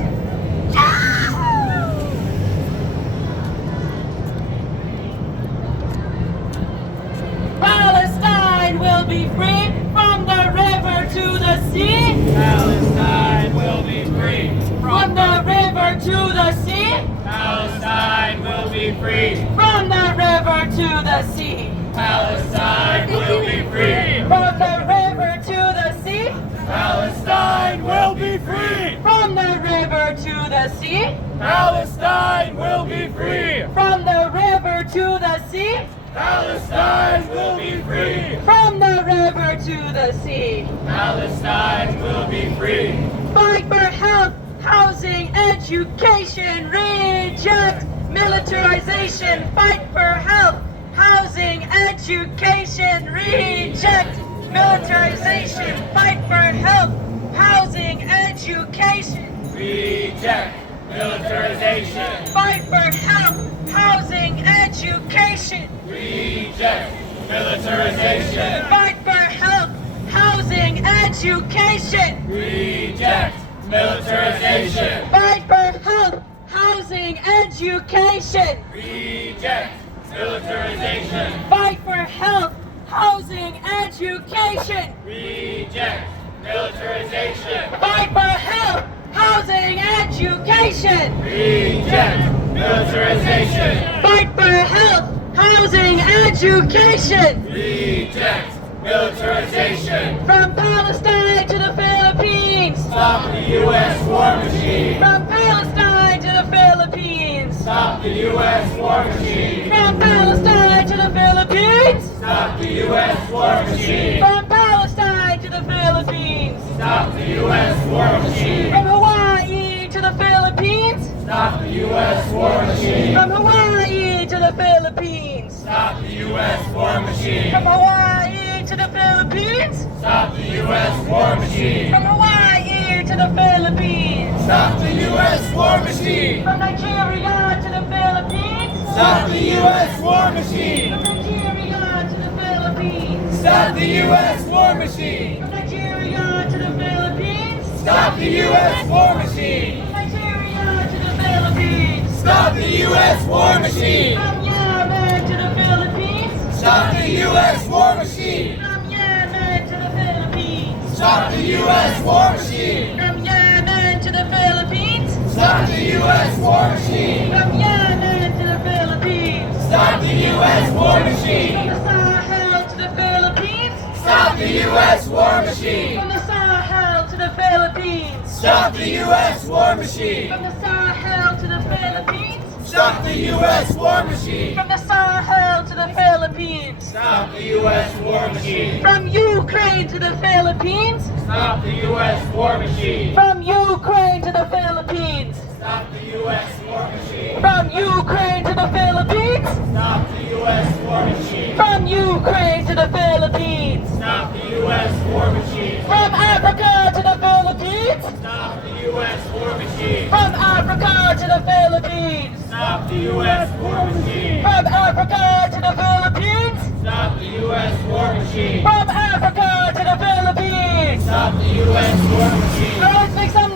Palestine will be free from the river to the sea. Palestine will be free. From the river to the sea. Palestine will be free. From the river to the sea. Palestine will be free. From the river to the sea. Palestine will be free. From the river to the sea. Palestine will be free. From the river to the sea. Palestine will be free. From the river to the sea. Palestine will be free. Fight for health, housing, education. Reject militarization. Fight for health, housing, education. Reject militarization. Fight for health, housing, education. Reject militarization. Fight for health, housing, education. Reject militarization. Fight for health, housing, education. Reject militarization. Fight for health, housing, education. Reject militarization. Fight for health, housing, education. Reject militarization. Fight for health, housing, education. Reject militarization. Fight for health, housing, education. Reject militarization. From Palestine to the Philippines. Stop the U.S. war machine. From Palestine to the Philippines. Stop the U.S. war machine. From Palestine to the Philippines. Stop the U.S. war machine. From Palestine to the Philippines. Stop the U.S. war machine. From Hawaii to the Philippines. Stop the U.S. war machine. From Hawaii to the Philippines. Stop the U.S. war machine. From Hawaii to the Philippines. Stop the U.S. war machine. From Hawaii to the Philippines. Stop the U.S. war machine. From Nigeria to the Philippines. Stop the U.S. war machine. From Nigeria to the Philippines. Stop the U.S. war machine. From Nigeria to the Philippines. Stop the U.S. war machine. From Nigeria to the Philippines. Stop the U.S. war machine. From Yemen to the Philippines. Stop the U.S. war machine. From Yemen to the Philippines. Stop the U.S. war machine. From Yemen to the Philippines. Stop the U.S. war machine. From Yemen to the Philippines. Stop the U.S. war From machine. the Sahel to the Philippines. Stop the U.S. war machine. From the Sahel to the Philippines. Stop the U.S. war machine. From the Sahel to the Philippines. Stop the U.S. war machine. From the Sahel to the Philippines. Stop the U.S. war machine. From Ukraine to the Philippines. Stop the U.S. war machine. From Ukraine to the Philippines. Stop the U.S. war machine. From Ukraine to the Philippines. Stop the U.S. war machine. From Ukraine to the Philippines. Stop the U.S. war machine. From Africa to the Philippines. Stop the U.S. war machine. From Africa to the Philippines. Stop the U.S. war machine. From Africa to the Philippines. Stop the U.S. war machine. From Africa to the Philippines. Stop the U.S. war machine. Let's make some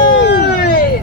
noise!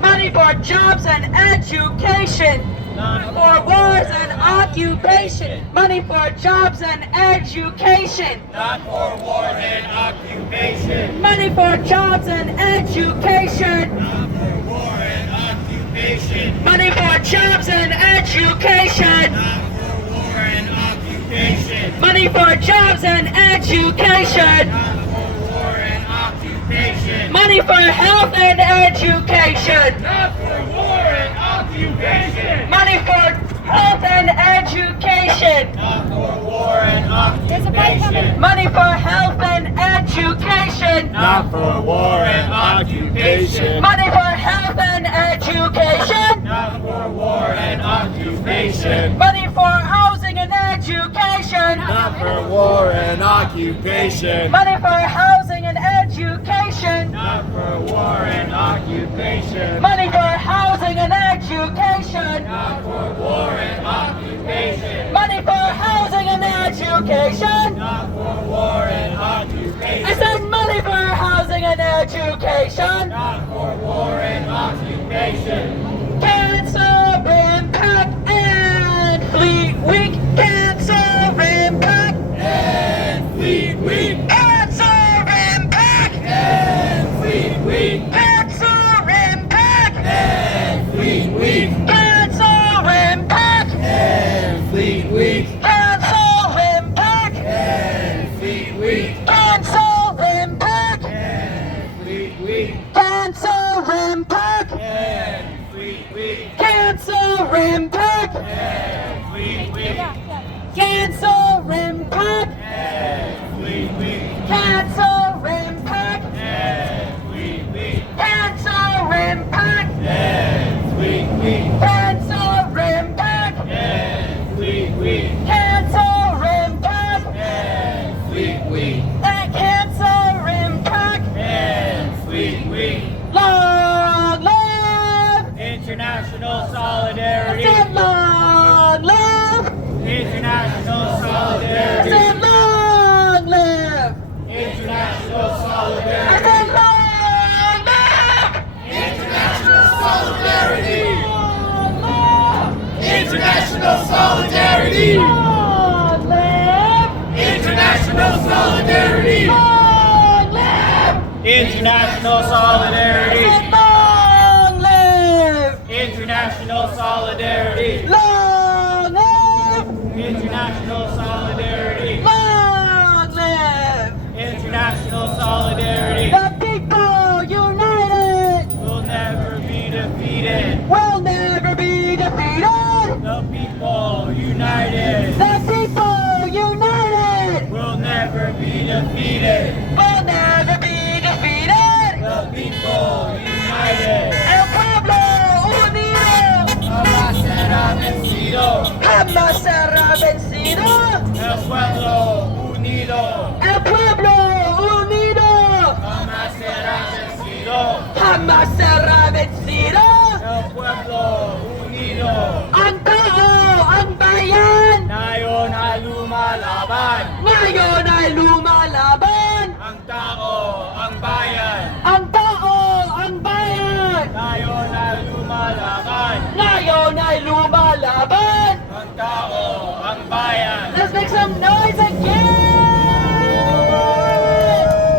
Money for jobs and education. For wars and occupation. Money for jobs and education. Not for war and occupation. Money for jobs and education. Not for war and occupation. Money for jobs and education. Not for war and occupation. Money for jobs and education. Not for war and occupation. Money for health and education. Not for war and occupation. Money for health and education. Not for war and occupation. Money for health and education. Not for war and occupation. Money for health and education. Not for war and occupation. Money for housing and education. Not for war and occupation. Money for housing and education. Not for war and occupation. Money for housing and education. Not for war and occupation. Money for housing and education. Not for war and I occupation. said money for housing and education. Not for war and occupation. Cancer impact and Fleet Week. Cancer impact. And Fleet Week. Cancer impact. And Fleet Week. Cancer impact. And Fleet Week. Cancer impact. And Fleet Week. Cancer impact. And Fleet Week. Cancer impact. And Fleet Week. Cancer impact. And Fleet Week. Cancer impact. And Fleet Week. Cancer impact. And Fleet Week. Cancer impact. And Fleet Week. Cancer impact. And Fleet Week. Cancer impact. And Fleet Week. Cancer impact. And Fleet Week. And cancer impact. And Fleet Week. Long live. International solidarity. Said long live. International solidarity. Said long live. International I solidarity. said long live. International solidarity. Long live. International solidarity. Long live. International solidarity. Long live. International solidarity. Said long live. International solidarity. Long live. International solidarity. Long live. International solidarity. The people united Will never be defeated. will never be defeated. The people united The people united will never be defeated. will never be defeated. The people united El pueblo unido jamás será vencido. jamás será vencido. El pueblo unido El pueblo unido jamás será vencido. jamás será vencido. El pueblo unido Ang tao, ang bayan, ngayon ay lumalaban. ngayon ay lumalabas. bayan. Let's make some noise again!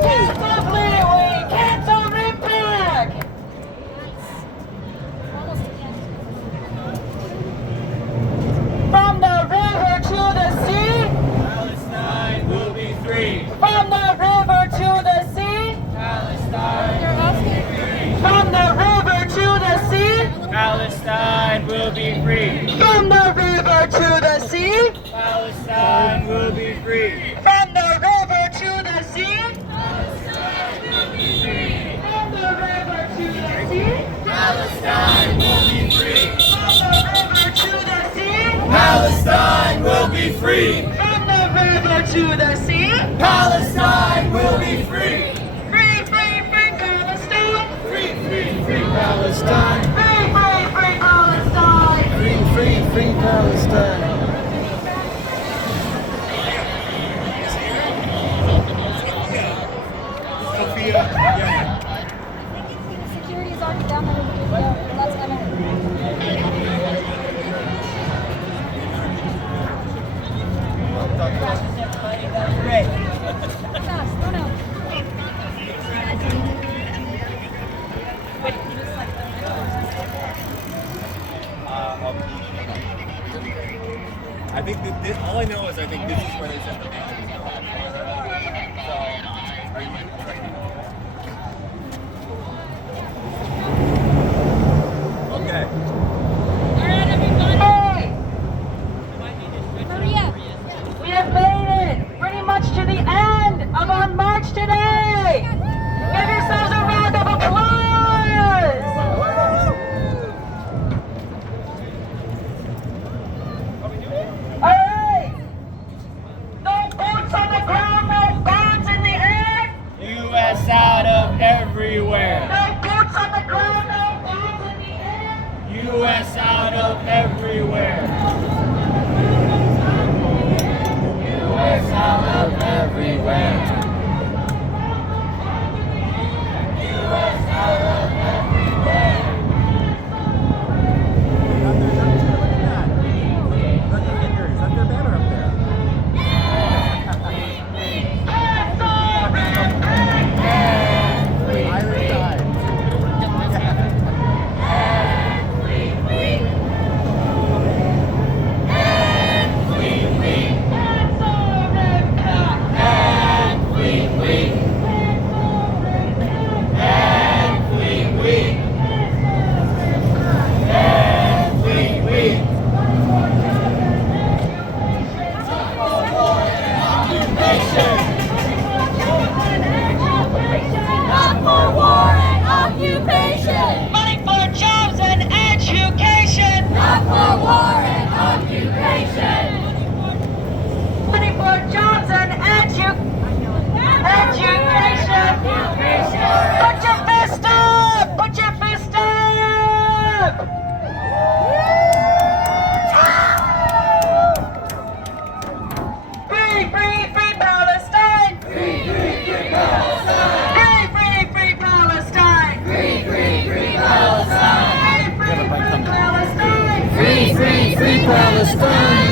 Cancel Fleetway! Cancel Rimpack! From the river to the sea! Palestine will be free. From the river to the sea! Palestine. From the river to the sea! Palestine will be free. From the river to the sea! Palestine will be free. From the river to the sea! From the river to the sea! Palestine will be free. From the river to the sea! Palestine will be free. From the river to the sea! Palestine will be free. Free, free, free Palestine! Free, free, free Palestine. Free, free, free Palestine! Free, free, free Palestine. Security is already down there with the video. Let's go. Fast, run out. I think that this, all I know is I think this is where they said the band is going. So, are you okay. Hey! Maria. We have made it pretty much to the end of our march today! Give yourselves a round of applause! Alright! No boots on the ground, no guns in the air! U.S. out of everywhere. No boots on the ground, no guns in the air! U.S. out of everywhere. U.S. out of everywhere. U.S. out of everywhere. Look at their fingers. Is that their banner up there? Either side. Not for war and occupation. Money for jobs and education! Not for war and occupation. Money for jobs and education! Put your fist up! Put your fist up! Free, free, free Palestine! Free, free, free Palestine! Free, free, free Palestine! Free, free, free Palestine! Free, free, free Palestine!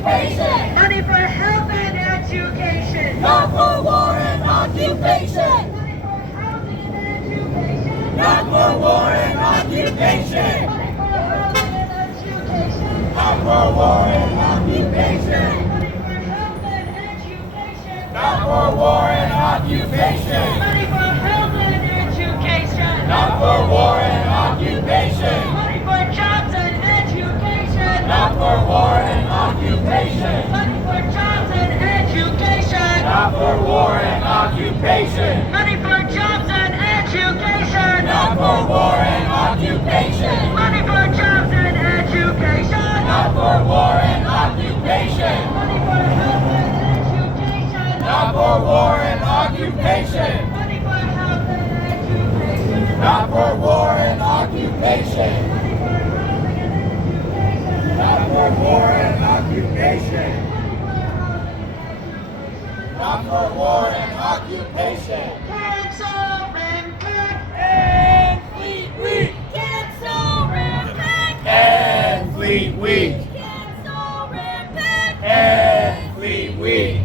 occupation. Money for health and education. Not for war and occupation. Money for housing and education. Not for war and occupation. Money for housing and education. Not for war and occupation. Money for health and education. Not for war and occupation. Money for health and education. Not for war and occupation. Money for jobs and education. Not for war and occupation. Money for jobs and education. Not for war and occupation. Money for jobs and education. Not for war and occupation. Money for jobs and education. Not for war and occupation. Money for health and education. Not for war and occupation. Money for health and education. Not for war and occupation. Money for housing and education. Not for war and occupation. Money for housing and education. Not for war and occupation. Cancel impact. And Fleet Week. Cancel impact. And Fleet Week. Cancel impact. And Fleet Week.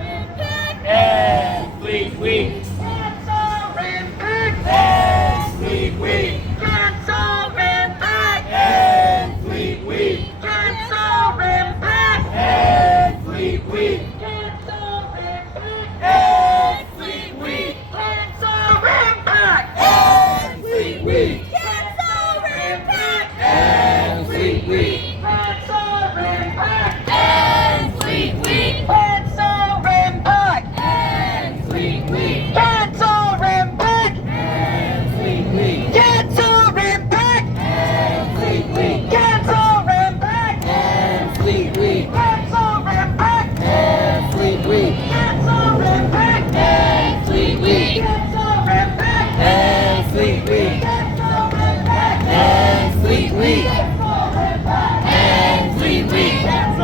Impact. And Fleet Week. Cancel impact. And Fleet Week. Cancel impact. And Fleet Week. Cancel impact. And Fleet Week. Cancel impact. And Fleet Week. Cancel impact. And Fleet Week. Cancel impact. And Fleet Week. Cancel impact. And Fleet Week. Cancel impact. And Fleet Week. Cancel impact. And Fleet Week. Cancel impact. And Fleet Week. Cancel impact. And Fleet Week. Cancel impact. And Fleet Week. Cancel impact. And Fleet Week. Cancel impact. And Fleet Week. Cancel impact. And Fleet Week. Cancel impact. And Fleet Week. Cancel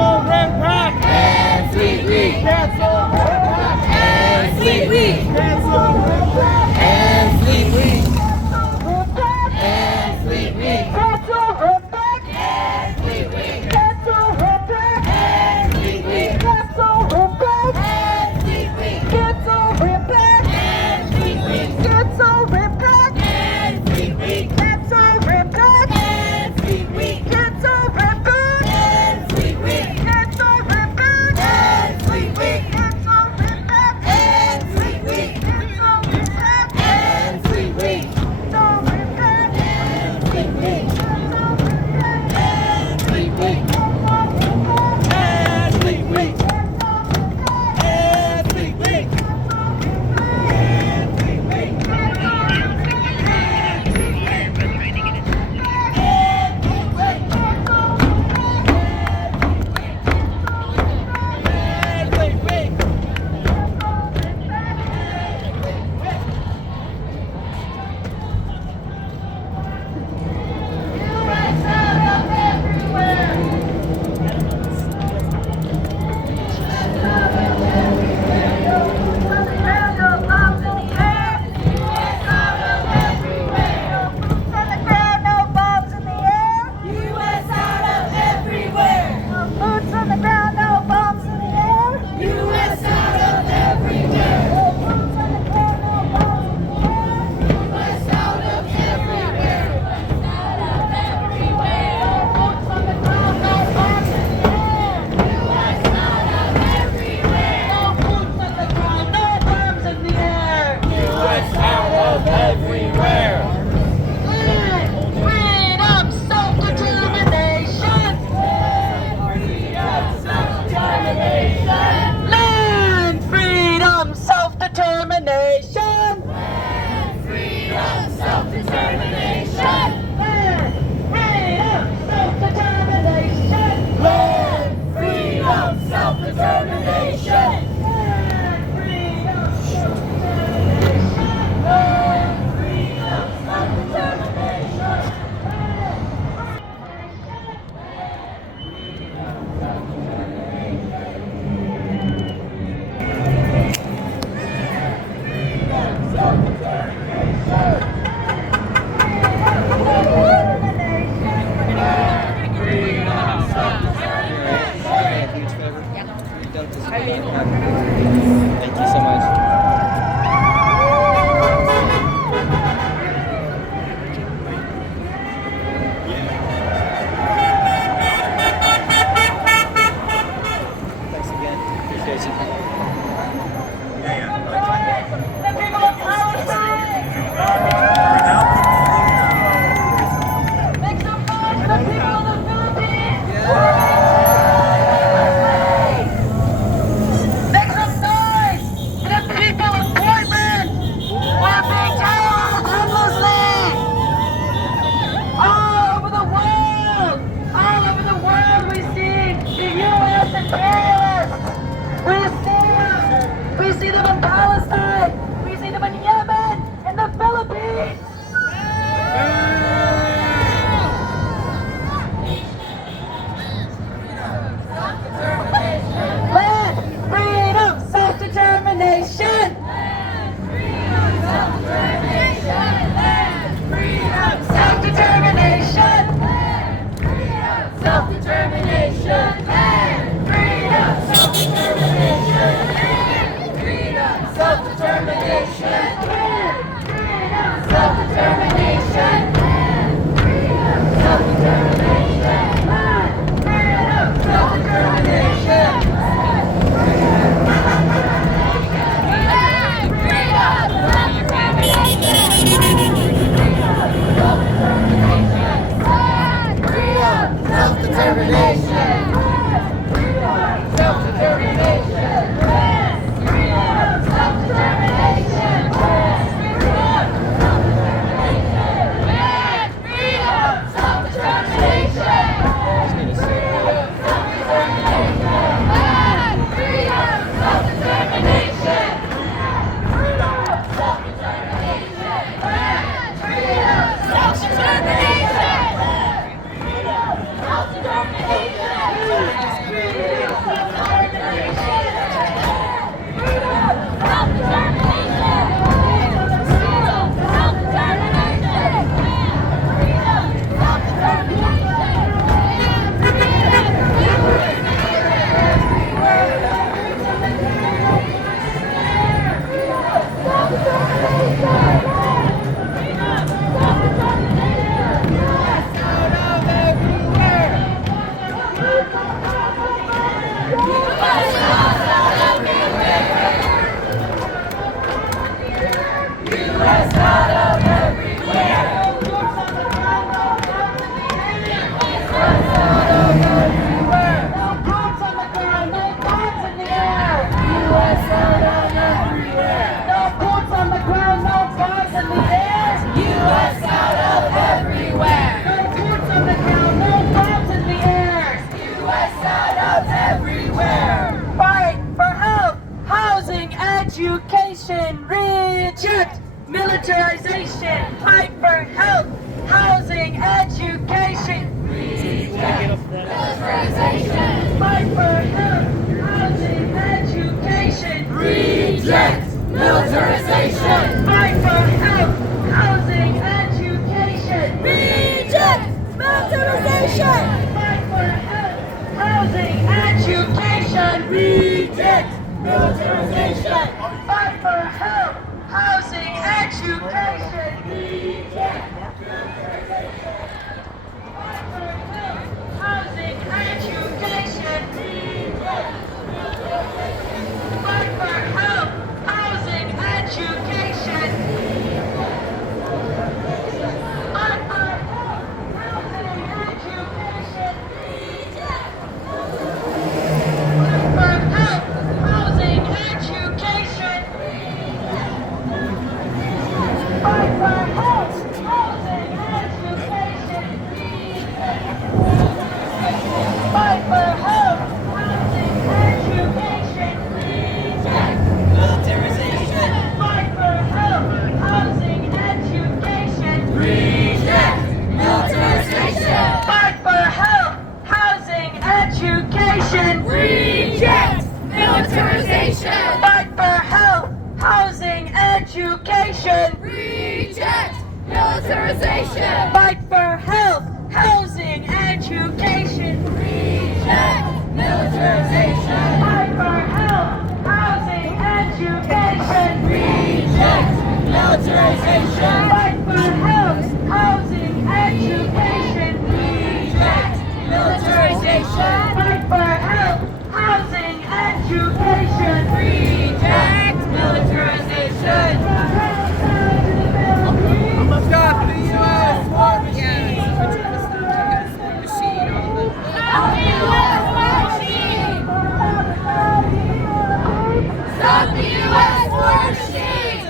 Education, reject militarization, fight for health, housing, education, reject militarization, fight for health, housing, education, reject militarization, fight for health, housing, education, reject militarization, fight for health, housing, education, reject militarization. Fight for health, housing, education. Reject militarization. Fight for health, housing, education. Reject militarization. Fight for health, housing, education. Fight for health, housing, education. Reject militarization. Fight for health, housing, education. Fight for health, housing, education. Fight for health, housing, education. Militarization. Fight for health, housing, education. Reject. Militarization. Fight for health, housing, education. Reject. Militarization. Fight for health, housing, education. Reject. Militarization. Fight for health, housing, education. Reject. Militarization. Fight for health, housing, education. Reject. Militarization. Fight for health, housing, education. Reject. Militarization. Fight for health, housing, education. Reject. Militarization. Stop the U.S. war machine. Stop the U.S. war machine. Stop the U.S. war machine.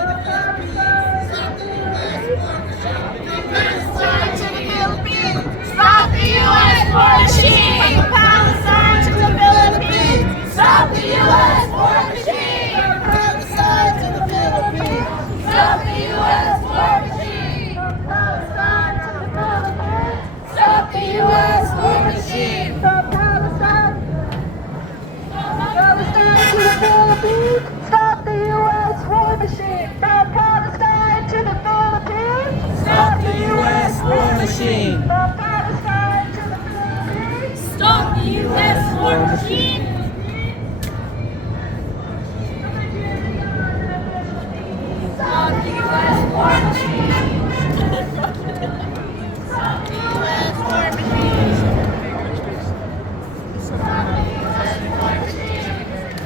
Palestine to the Philippines. Stop the U.S. war machine. Palestine to the Philippines. Stop the U.S. war machine. Palestine to the Philippines. Stop the U.S. war machine. Palestine to the Philippines. Stop the U.S. war machine. Stop Palestine. Palestine to the Philippines. Stop the U.S. war machine. Stop Palestine to the Philippines. Stop the U.S. war machine. Stop Palestine to the Philippines. Stop the U.S. war machine. Stop the U.S. war machine. Stop the U.S. war machine.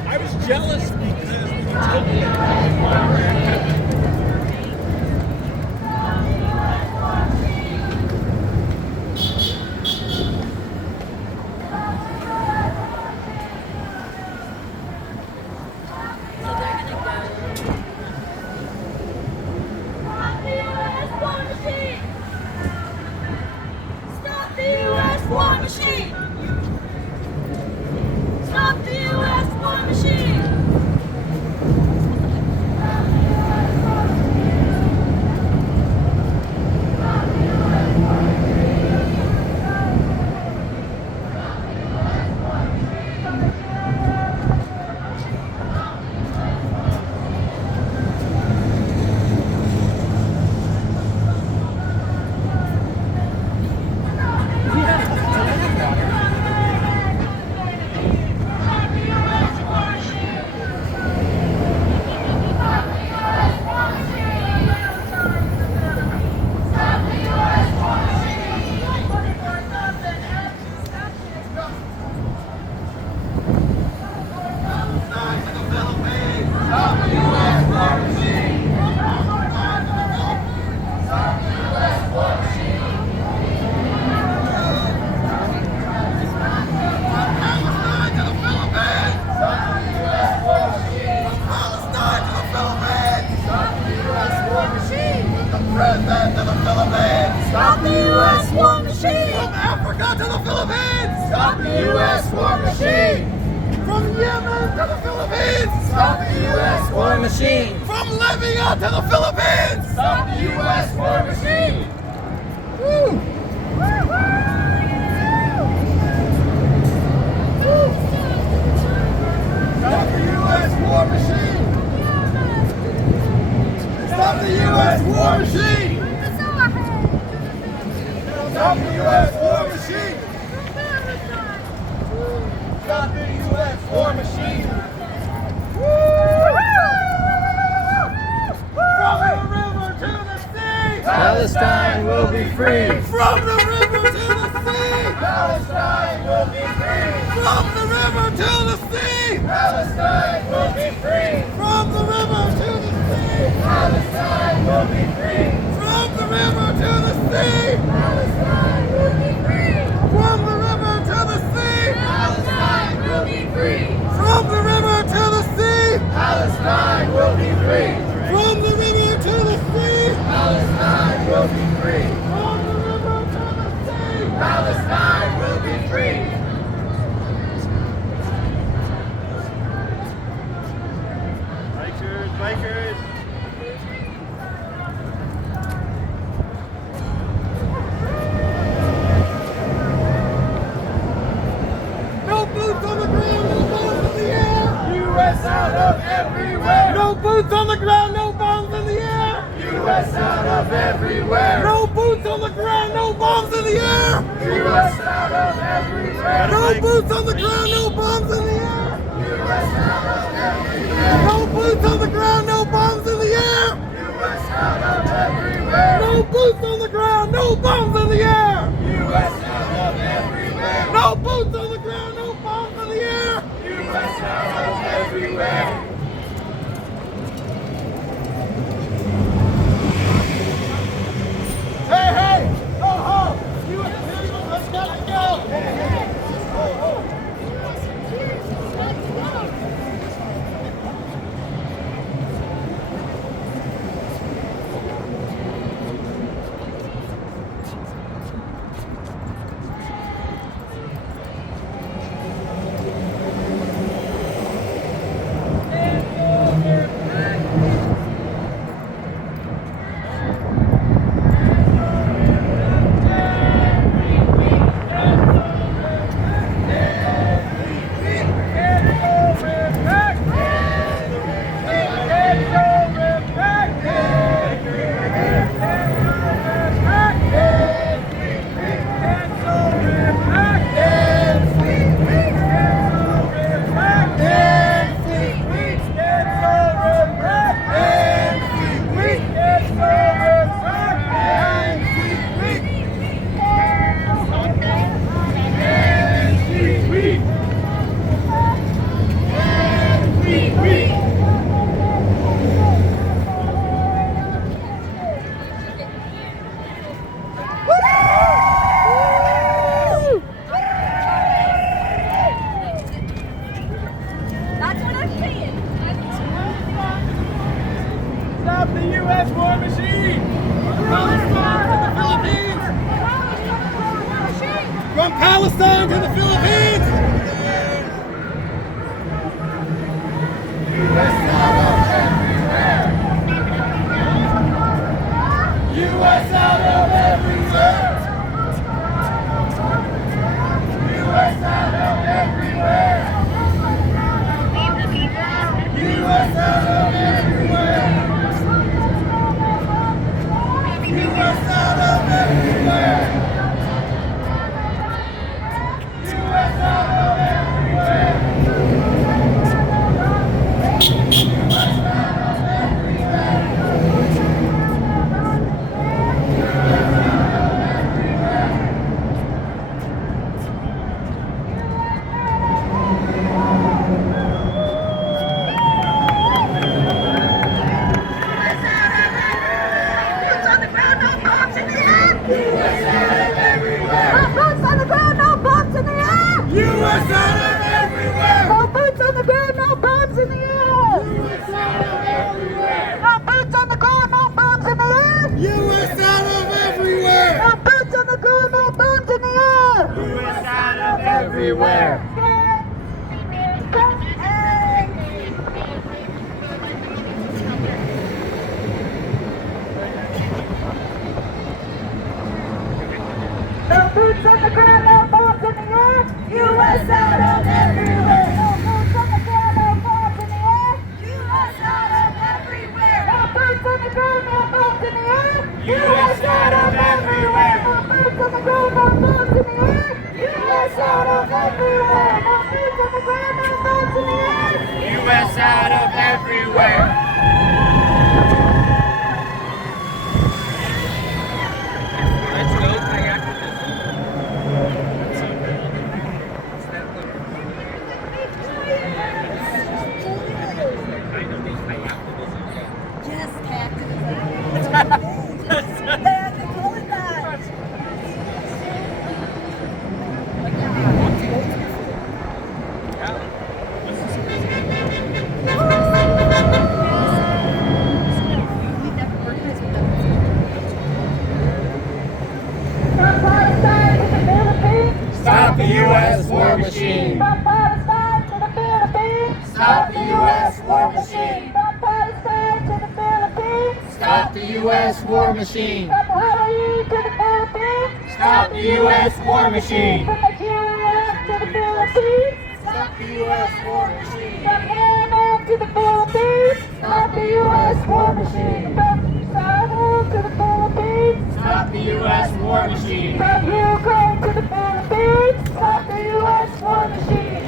I was jealous because Stop the U.S. war machine! From Yemen to the Philippines! Stop the U.S. war machine! From Libya to the Philippines! Stop the U.S. war machine! Woo! Stop the U.S. war machine! Stop the U.S. war machine! Stop the U.S. war machine! Stop the U.S. war machine! From the river to the sea! Palestine will be free! From the river to the sea! Palestine will be free! From the river to the sea! Palestine will be free! From the river to the sea! Palestine will be free! From the river to the sea! Palestine will be free! From the river to the sea! Palestine will be free! From the river to the sea! Palestine will be free! From the river to the sea! Palestine will be free! From the river to the sea! Palestine will be free! Bikers, bikers! No boots on the ground, no bombs in the air! U.S. out of everywhere! No boots on the ground, no bombs in the air! U.S. out of everywhere! No boots on the ground, no bombs in the air! U.S. out of everywhere! No boots on the ground, no bombs in the air! U.S. out of everywhere! No boots on the ground, no bombs in the air! U.S. out of everywhere! No boots on the ground, no bombs in the air! U.S. out of everywhere! No boots on the ground, no bombs in the air! U.S. out of everywhere! Hey, hey! Ho, ho! U.S. people, let's go! Hey, hey! Ho, ho! Stop the U.S. war machine! Palestine to the Philippines! From Palestine to the Philippines! U.S. out of everywhere! U.S. out of everywhere! U.S. out of everywhere! U.S. out of everywhere! U.S. out of everywhere! U.S. out of everywhere! U.S. out of everywhere! U.S. out of everywhere! No boots on the ground, no bombs in the air! U.S. out of everywhere! No boots on the ground, no bombs in the air! U.S. out of everywhere! No boots on the ground, no bombs in the air! U.S. out of everywhere! everywhere. No boots on the ground, no bombs in the air. U.S. out of everywhere. No boots on the ground, no bombs in the air. U.S. out of everywhere. No boots on the ground, no bombs in the air. U.S. out of everywhere. No boots on the ground, no bombs in the air. U.S. out of everywhere. No boots on the ground, no bombs in the air. U.S. out of everywhere. Let's go kayak with this. Yes, cactus. They have to call it that. We've never organized with them. From Palestine to the Philippines. Stop the U.S. war machine. From Palestine to the Philippines. Stop the U.S. war machine. From Palestine to the Philippines. Stop the U.S. war machine. From Hawaii to the Philippines. Stop the U.S. war machine. From Nigeria to the Philippines. Stop the U.S. war machine. From Yemen to the Philippines. Stop the U.S. war machine. From Saudi to the Philippines. Stop the U.S. war machine. From Ukraine to the Philippines. Stop the U.S. war machine.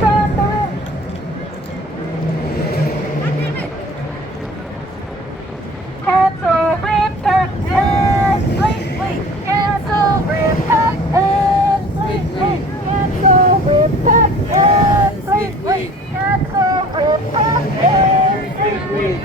From the cancel, repent, and flee. Cancel, repent, and flee. Cancel, repent, and flee. Cancel, repent, and flee.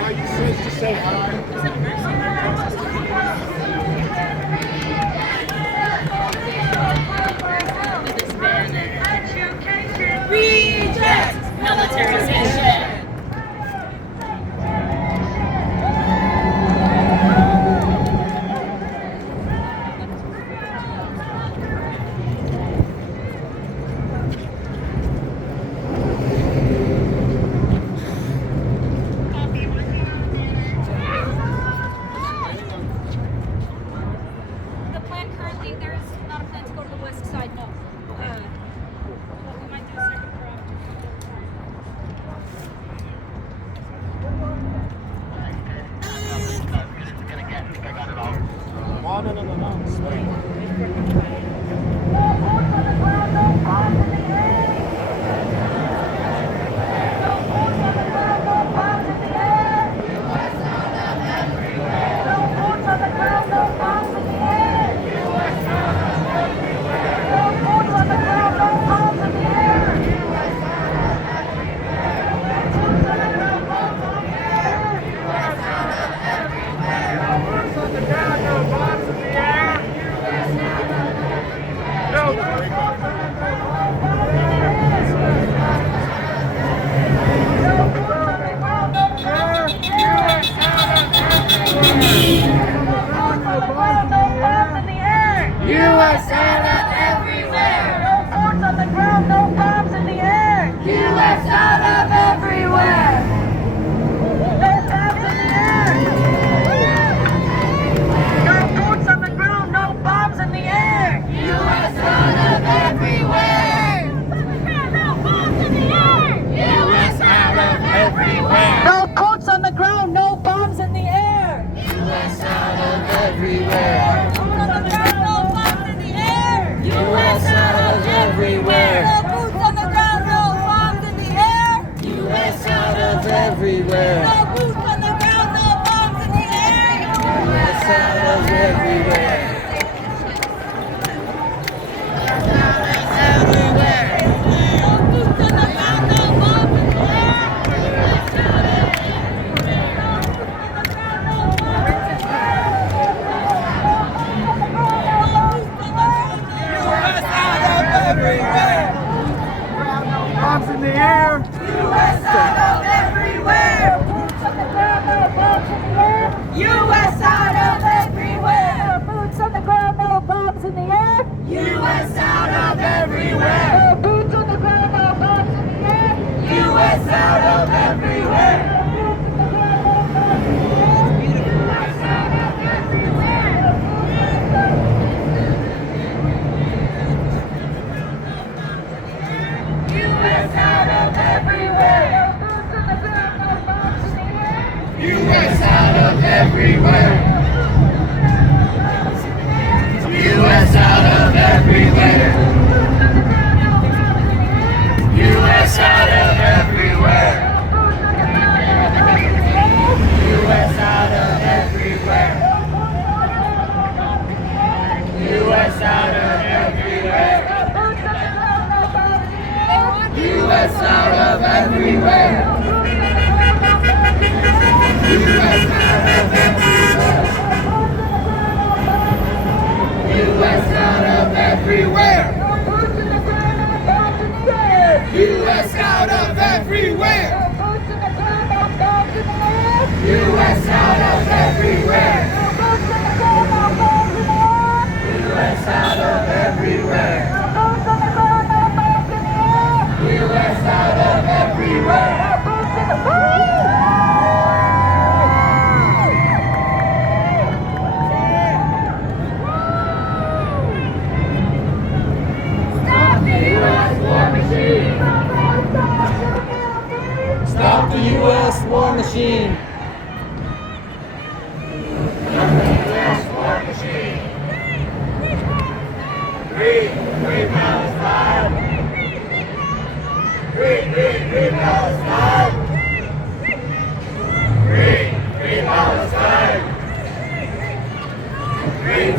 Are you supposed to say hi? Reject militarization. The plan currently, there is not a plan to go to the west side, no. But we might do a second round. U.S. out of everywhere. No forts on the ground, no bombs in the air. U.S. out of everywhere. No bombs in the air. No forts on the ground, no bombs in the air. U.S. out of everywhere. No bombs in the air. U.S. out of everywhere. No forts on the ground, no bombs in the air. U.S. out of everywhere.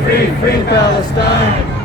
Free Palestine!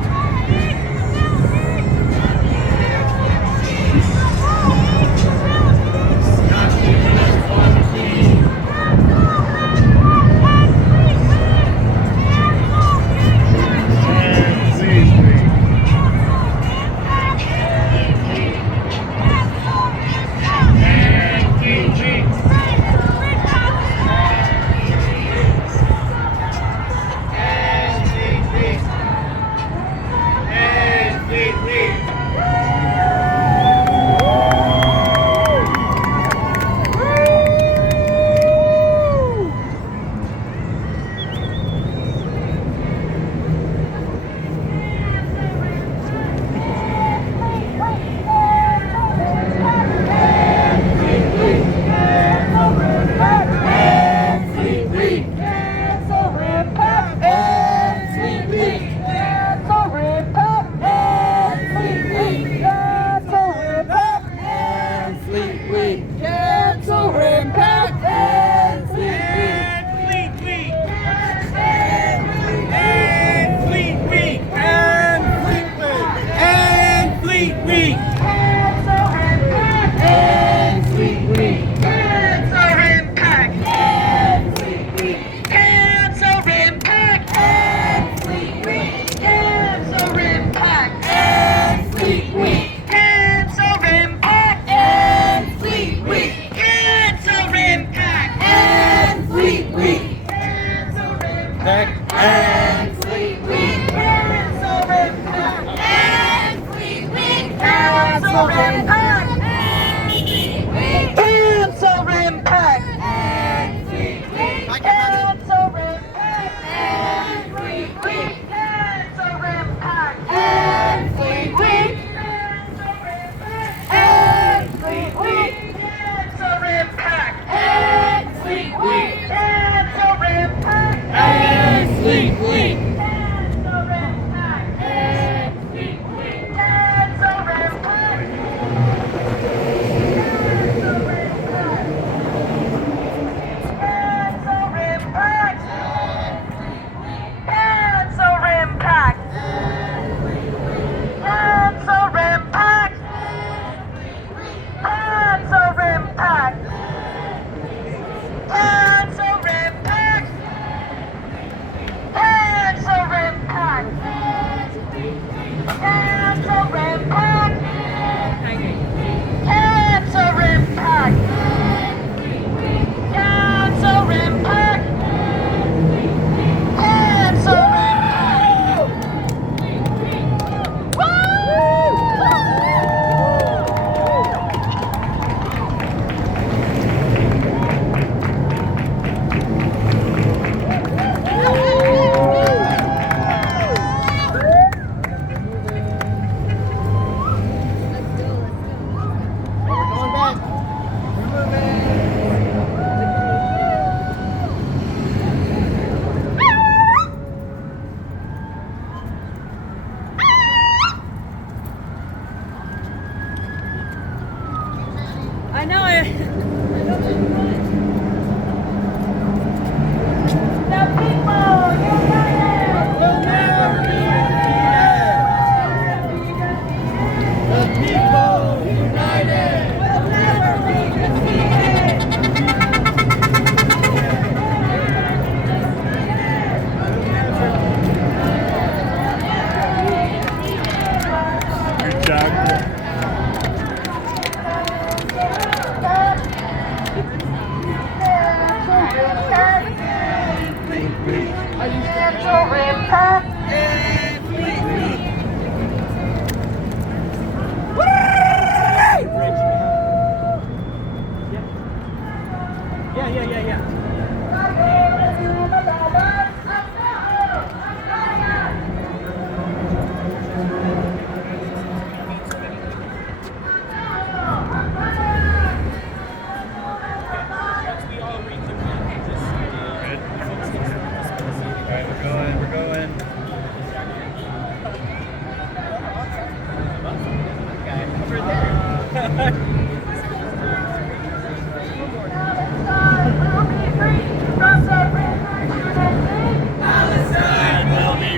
Palestine will be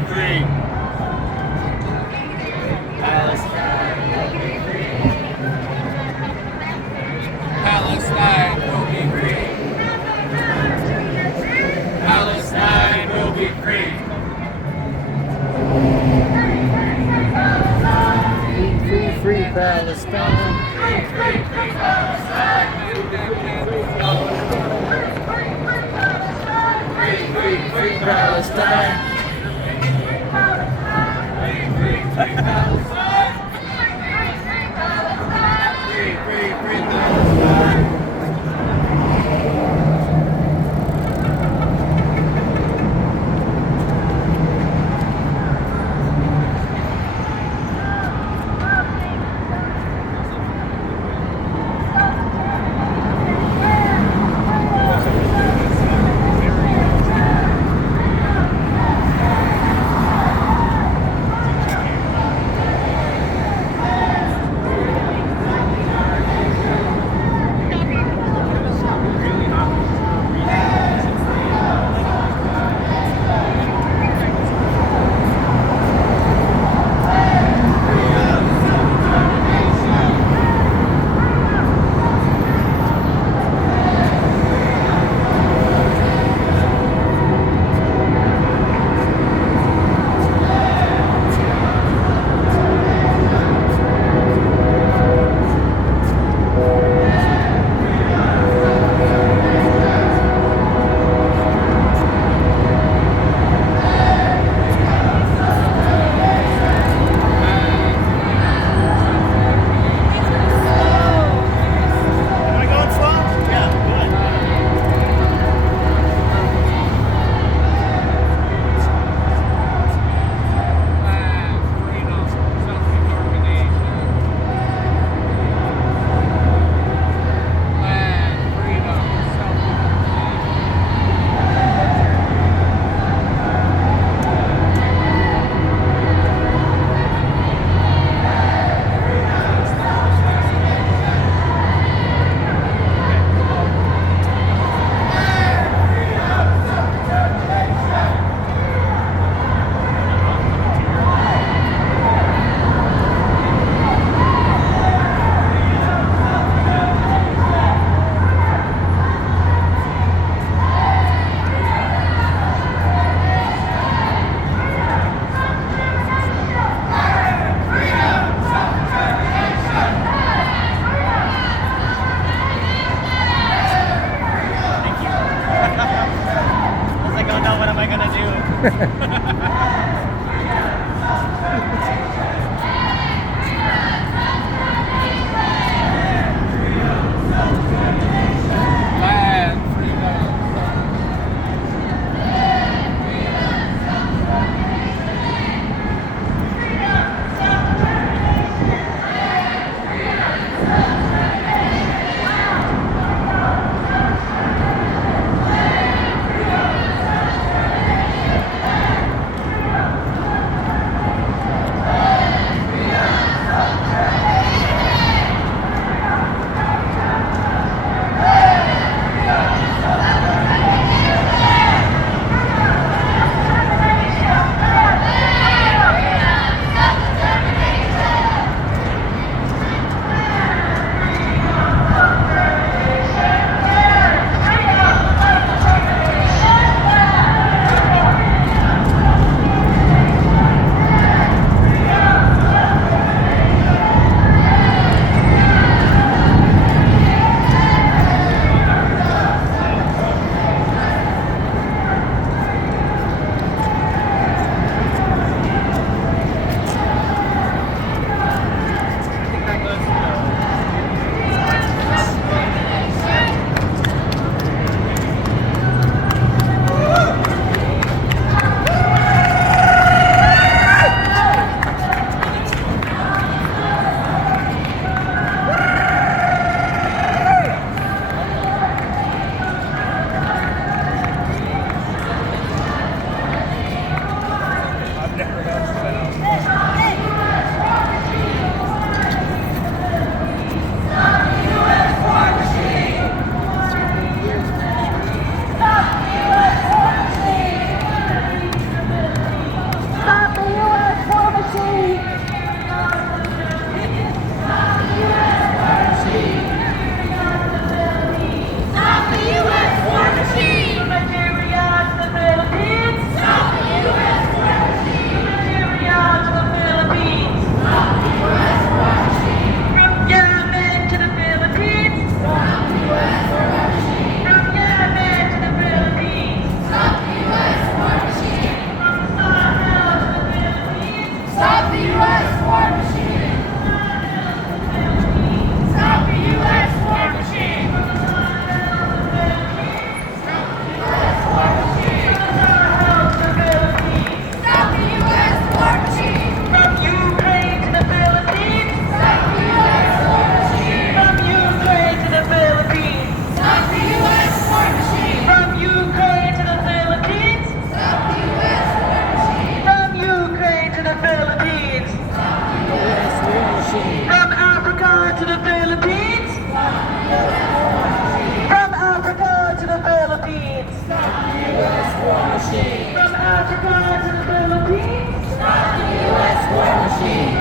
From Africa to the Philippines. Stop the U.S. war machine.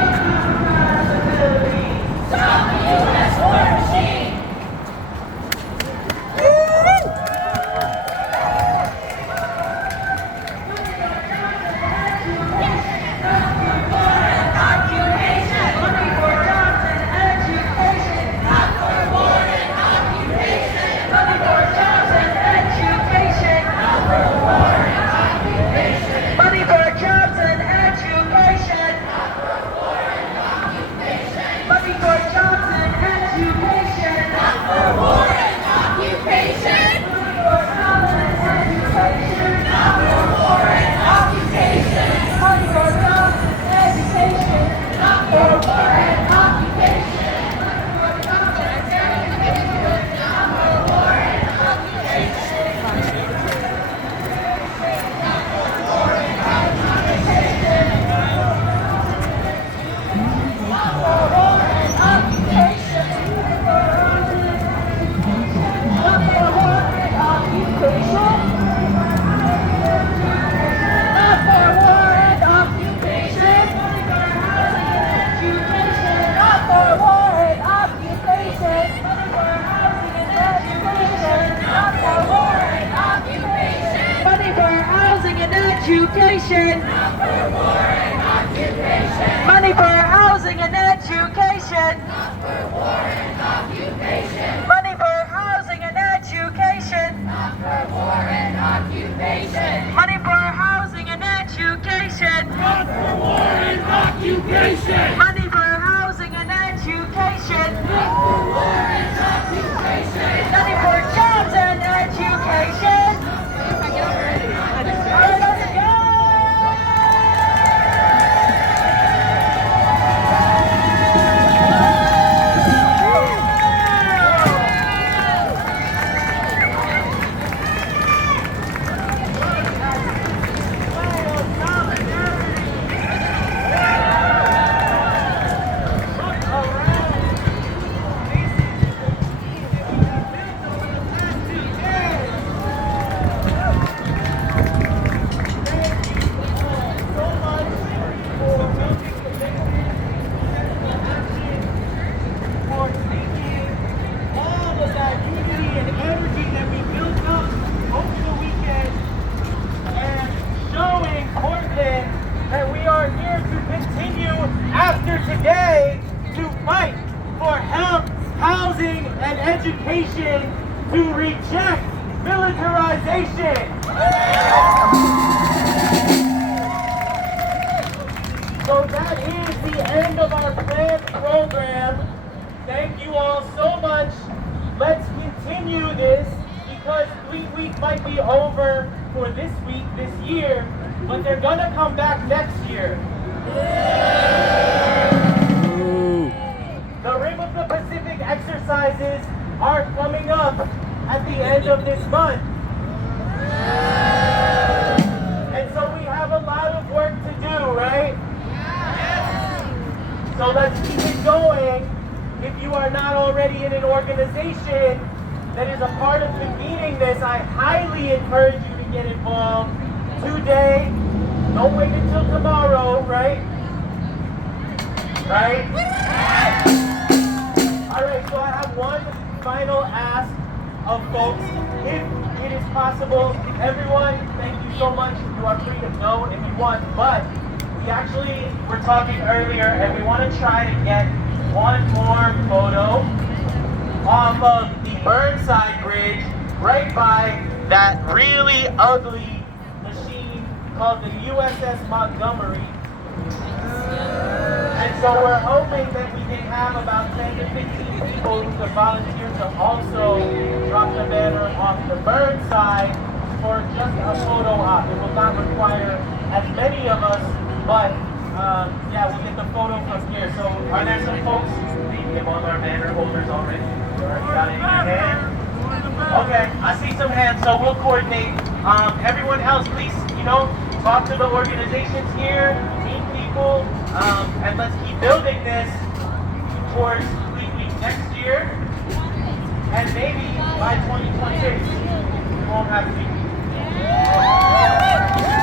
Stop the U.S. war machine. Money for jobs and education. Not for war and occupation. Money for jobs and education. Not for war and occupation. Money for jobs and education. Not for war and occupation. Money for jobs and education. Not for war and occupation. Money for jobs and education. Not for war and occupation. Money for jobs and education. Not for war and occupation. Money for housing and education. Not for war and occupation. Money for housing and education. Not for war and occupation. Money for housing and education. Not for war and occupation. Money for housing and education. Not for war and occupation. Money for housing and education. Not for war and occupation. Money for jobs and education. All right, let's go! For taking all of that unity and energy that we built up over the weekend and showing Portland that we are here to continue after today to fight for health, housing, and education, to reject militarization. So that is the end of our planned program. Thank you all so much. Let's continue this because week might be over for this week, this year, but they're gonna come back next year. The Rim of the Pacific exercises are coming up at the end of this month. And so we have a lot of work to do, right? So let's keep it going. If you are not already in an organization that is a part of convening this, I highly encourage you to get involved today. Don't wait until tomorrow, right? Right? All right, so I have one final ask of folks. If it is possible, everyone, thank you so much. You are free to go if you want, but we actually were talking earlier and we want to try to get one more photo off of the Burnside Bridge right by that really ugly machine called the USS Montgomery. And so we're hoping that we can have about 10 to 15 people who could volunteer to also drop the banner off the Burnside for just a photo op. It will not require as many of us, but yeah, we'll get the photo from here. So are there some folks? We have all our banner holders already. You already got it in your hand? Okay, I see some hands, so we'll coordinate. Everyone else, please, talk to the organizations here, meet people, and let's keep building this towards Fleet Week next year. And maybe by 2026, we won't have Fleet Week.